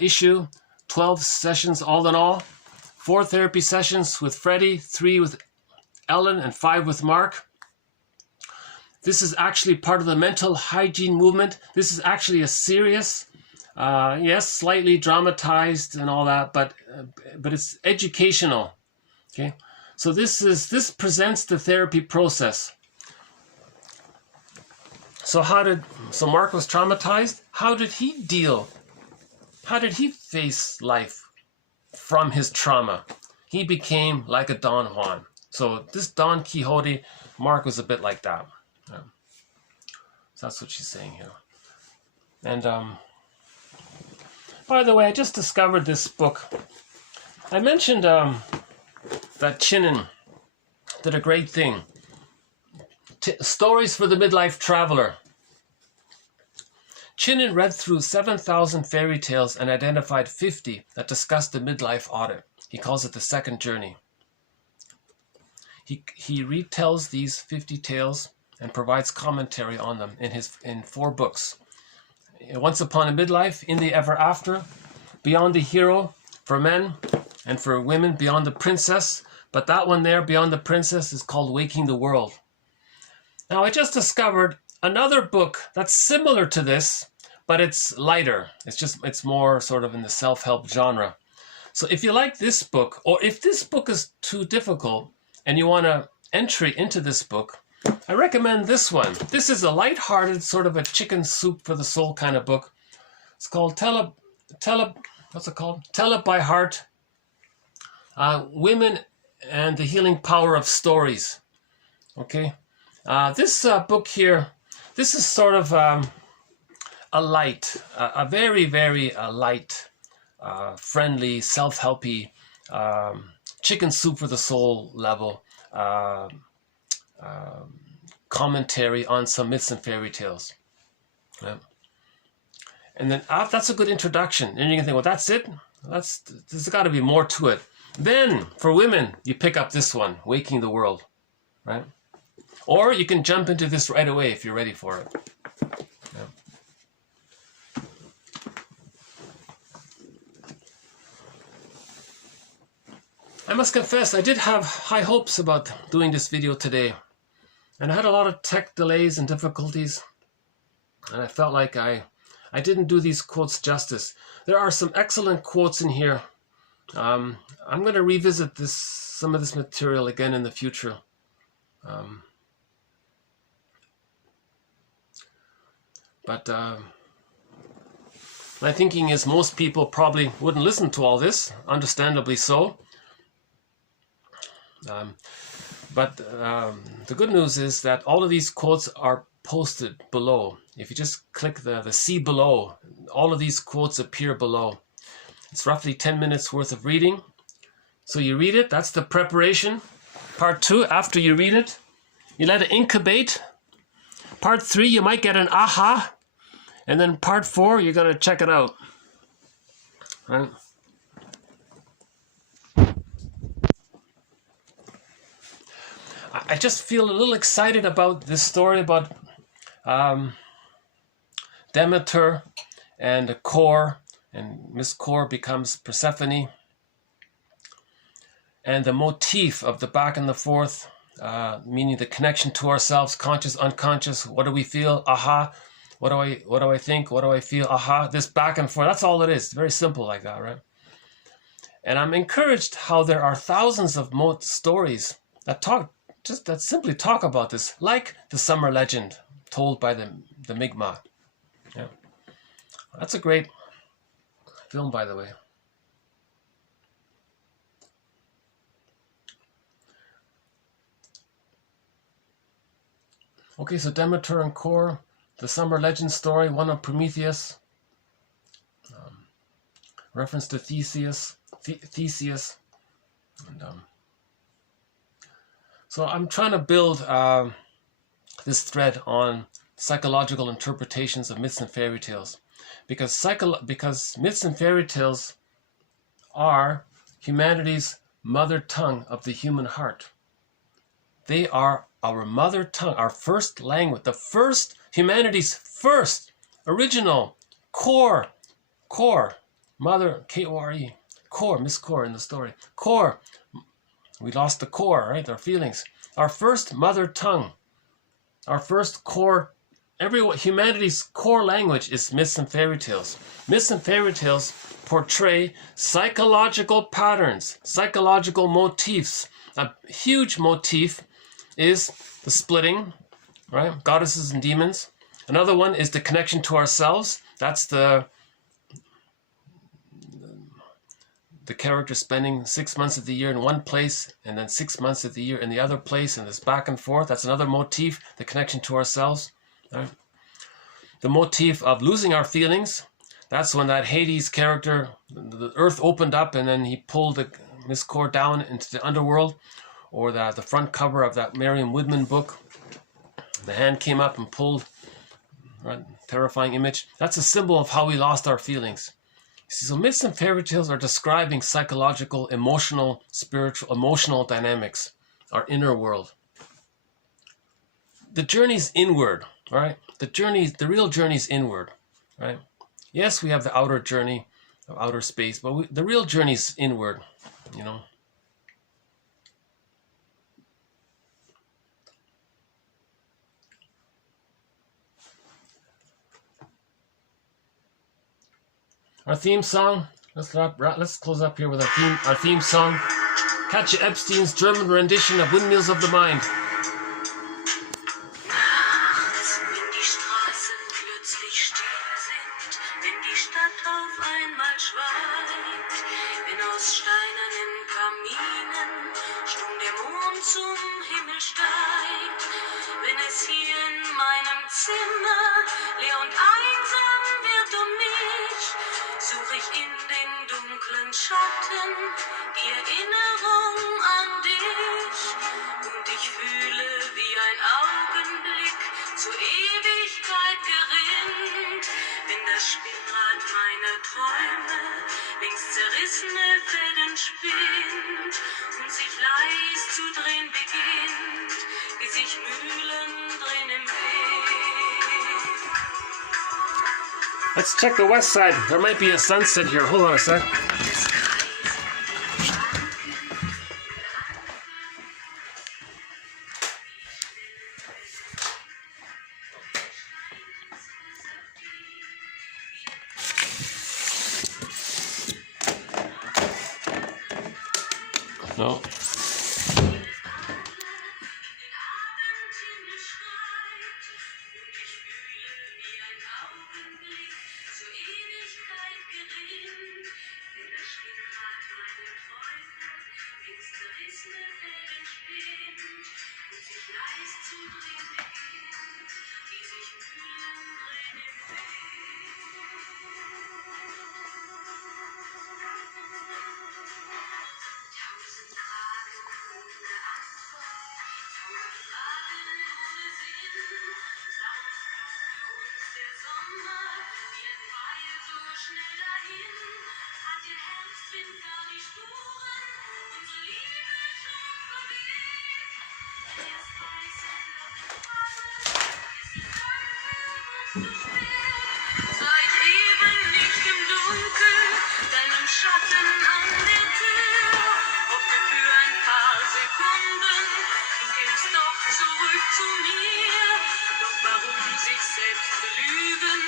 issue. 12 sessions all in all. 4 therapy sessions with Freddie, 3 with Ellen, and 5 with Mark. This is actually part of the mental hygiene movement. This is actually a serious, yes, slightly dramatized and all that, but it's educational. Okay, so this presents the therapy process. So Mark was traumatized. How did he deal? How did he face life from his trauma? He became like a Don Juan. So this Don Quixote, Mark was a bit like that. Yeah. So that's what she's saying here. And by the way, I just discovered this book. I mentioned that Chinen did a great thing. Stories for the Midlife Traveler. Chinen read through 7,000 fairy tales and identified 50 that discussed the midlife audit. He calls it the second journey. He retells these 50 tales and provides commentary on them in 4 books. Once Upon a Midlife, In the Ever After, Beyond the Hero, for men, and for women, Beyond the Princess. But that one there, Beyond the Princess, is called Waking the World. Now, I just discovered another book that's similar to this, but it's lighter. It's more sort of in the self-help genre. So if you like this book, or if this book is too difficult and you want an entry into this book, I recommend this one. This is a light-hearted, sort of a chicken soup for the soul kind of book. It's called what's it called? Tell It by Heart. Women and the Healing Power of Stories. Okay. This book here, this is sort of a very, very light, friendly, self-helpy, chicken soup for the soul level commentary on some myths and fairy tales. Yeah. And then that's a good introduction. And you can think, well, that's it? There's got to be more to it. Then, for women, you pick up this one, Waking the World, right? Or you can jump into this right away if you're ready for it. Yeah. I must confess, I did have high hopes about doing this video today. And I had a lot of tech delays and difficulties. And I felt like I didn't do these quotes justice. There are some excellent quotes in here. I'm going to revisit some of this material again in the future. But my thinking is most people probably wouldn't listen to all this, understandably so. But the good news is that all of these quotes are posted below. If you just click the see below, all of these quotes appear below. It's roughly 10 minutes worth of reading. So you read it, that's the preparation. Part 2, after you read it, you let it incubate. Part 3, you might get an aha. And then part 4, you're going to check it out. Right? I just feel a little excited about this story about Demeter and Kor, and Miss Kor becomes Persephone. And the motif of the back and the forth, meaning the connection to ourselves, conscious, unconscious. What do we feel? Aha. What do I think? What do I feel? Aha. This back and forth. That's all it is. It's very simple like that, right? And I'm encouraged how there are thousands of stories that simply talk about this, like the summer legend told by the Mi'kmaq. Yeah. That's a great film, by the way. Okay, so Demeter and Kor, the summer legend story, one of Prometheus, reference to Theseus. And, so I'm trying to build this thread on psychological interpretations of myths and fairy tales, because myths and fairy tales are humanity's mother tongue of the human heart. They are our mother tongue, our first language, humanity's first original core, mother, K-O-R-E, core, Miss Core in the story. Core, we lost the core, right? Our feelings. Our first mother tongue, our first core, humanity's core language is myths and fairy tales. Myths and fairy tales portray psychological patterns, psychological motifs. A huge motif is the splitting, right? Goddesses and demons. Another one is the connection to ourselves. That's the character spending 6 months of the year in one place and then 6 months of the year in the other place, and this back and forth. That's another motif, the connection to ourselves. Right? The motif of losing our feelings. That's when that Hades character, the earth opened up and then he pulled the Miss Core down into the underworld. Or the front cover of that Merriam Windman book. The hand came up and pulled, right? Terrifying image. That's a symbol of how we lost our feelings. See, so myths and fairy tales are describing psychological, emotional, spiritual, emotional dynamics, our inner world. The journey's inward, right? The real journey's inward, right? Yes, we have the outer journey of outer space, but the real journey's inward, you know. Our theme song, let's close up here with our theme song. Katja Epstein's German rendition of Windmills of the Mind. Zur Ewigkeit gerinnt, bin das Spinnrad meiner Träume links zerrissene Fäden spinnt und sich leis zu drehen beginnt, wie sich Mühlen drehen im Wind. Let's check the west side. There might be a sunset here. Hold on a sec. No. Schatten an der Tür, hoffte für ein paar Sekunden, du gehst doch zurück zu mir. Doch warum sich selbst belügen?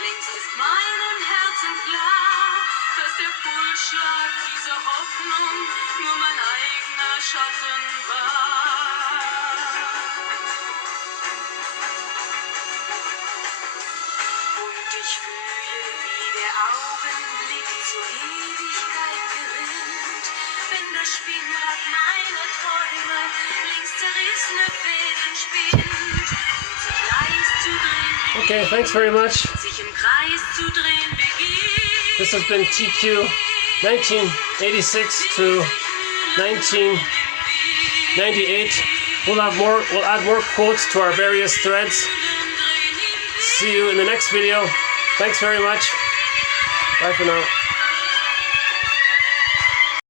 Längst ist meinem Herzen klar, dass der Pulsschlag dieser Hoffnung nur mein eigener Schatten war. Und ich fühle, wie der Augenblick zur Ewigkeit gerinnt, wenn das Spinnrad meiner Träume links zerrissene Fäden spinnt und sich leis zu drehen beginnt. Okay, thanks very much. Sich im Kreis zu drehen beginnt. This has been TQ 1986 to 1998. We'll add more quotes to our various threads. See you in the next video. Thanks very much. Bye for now.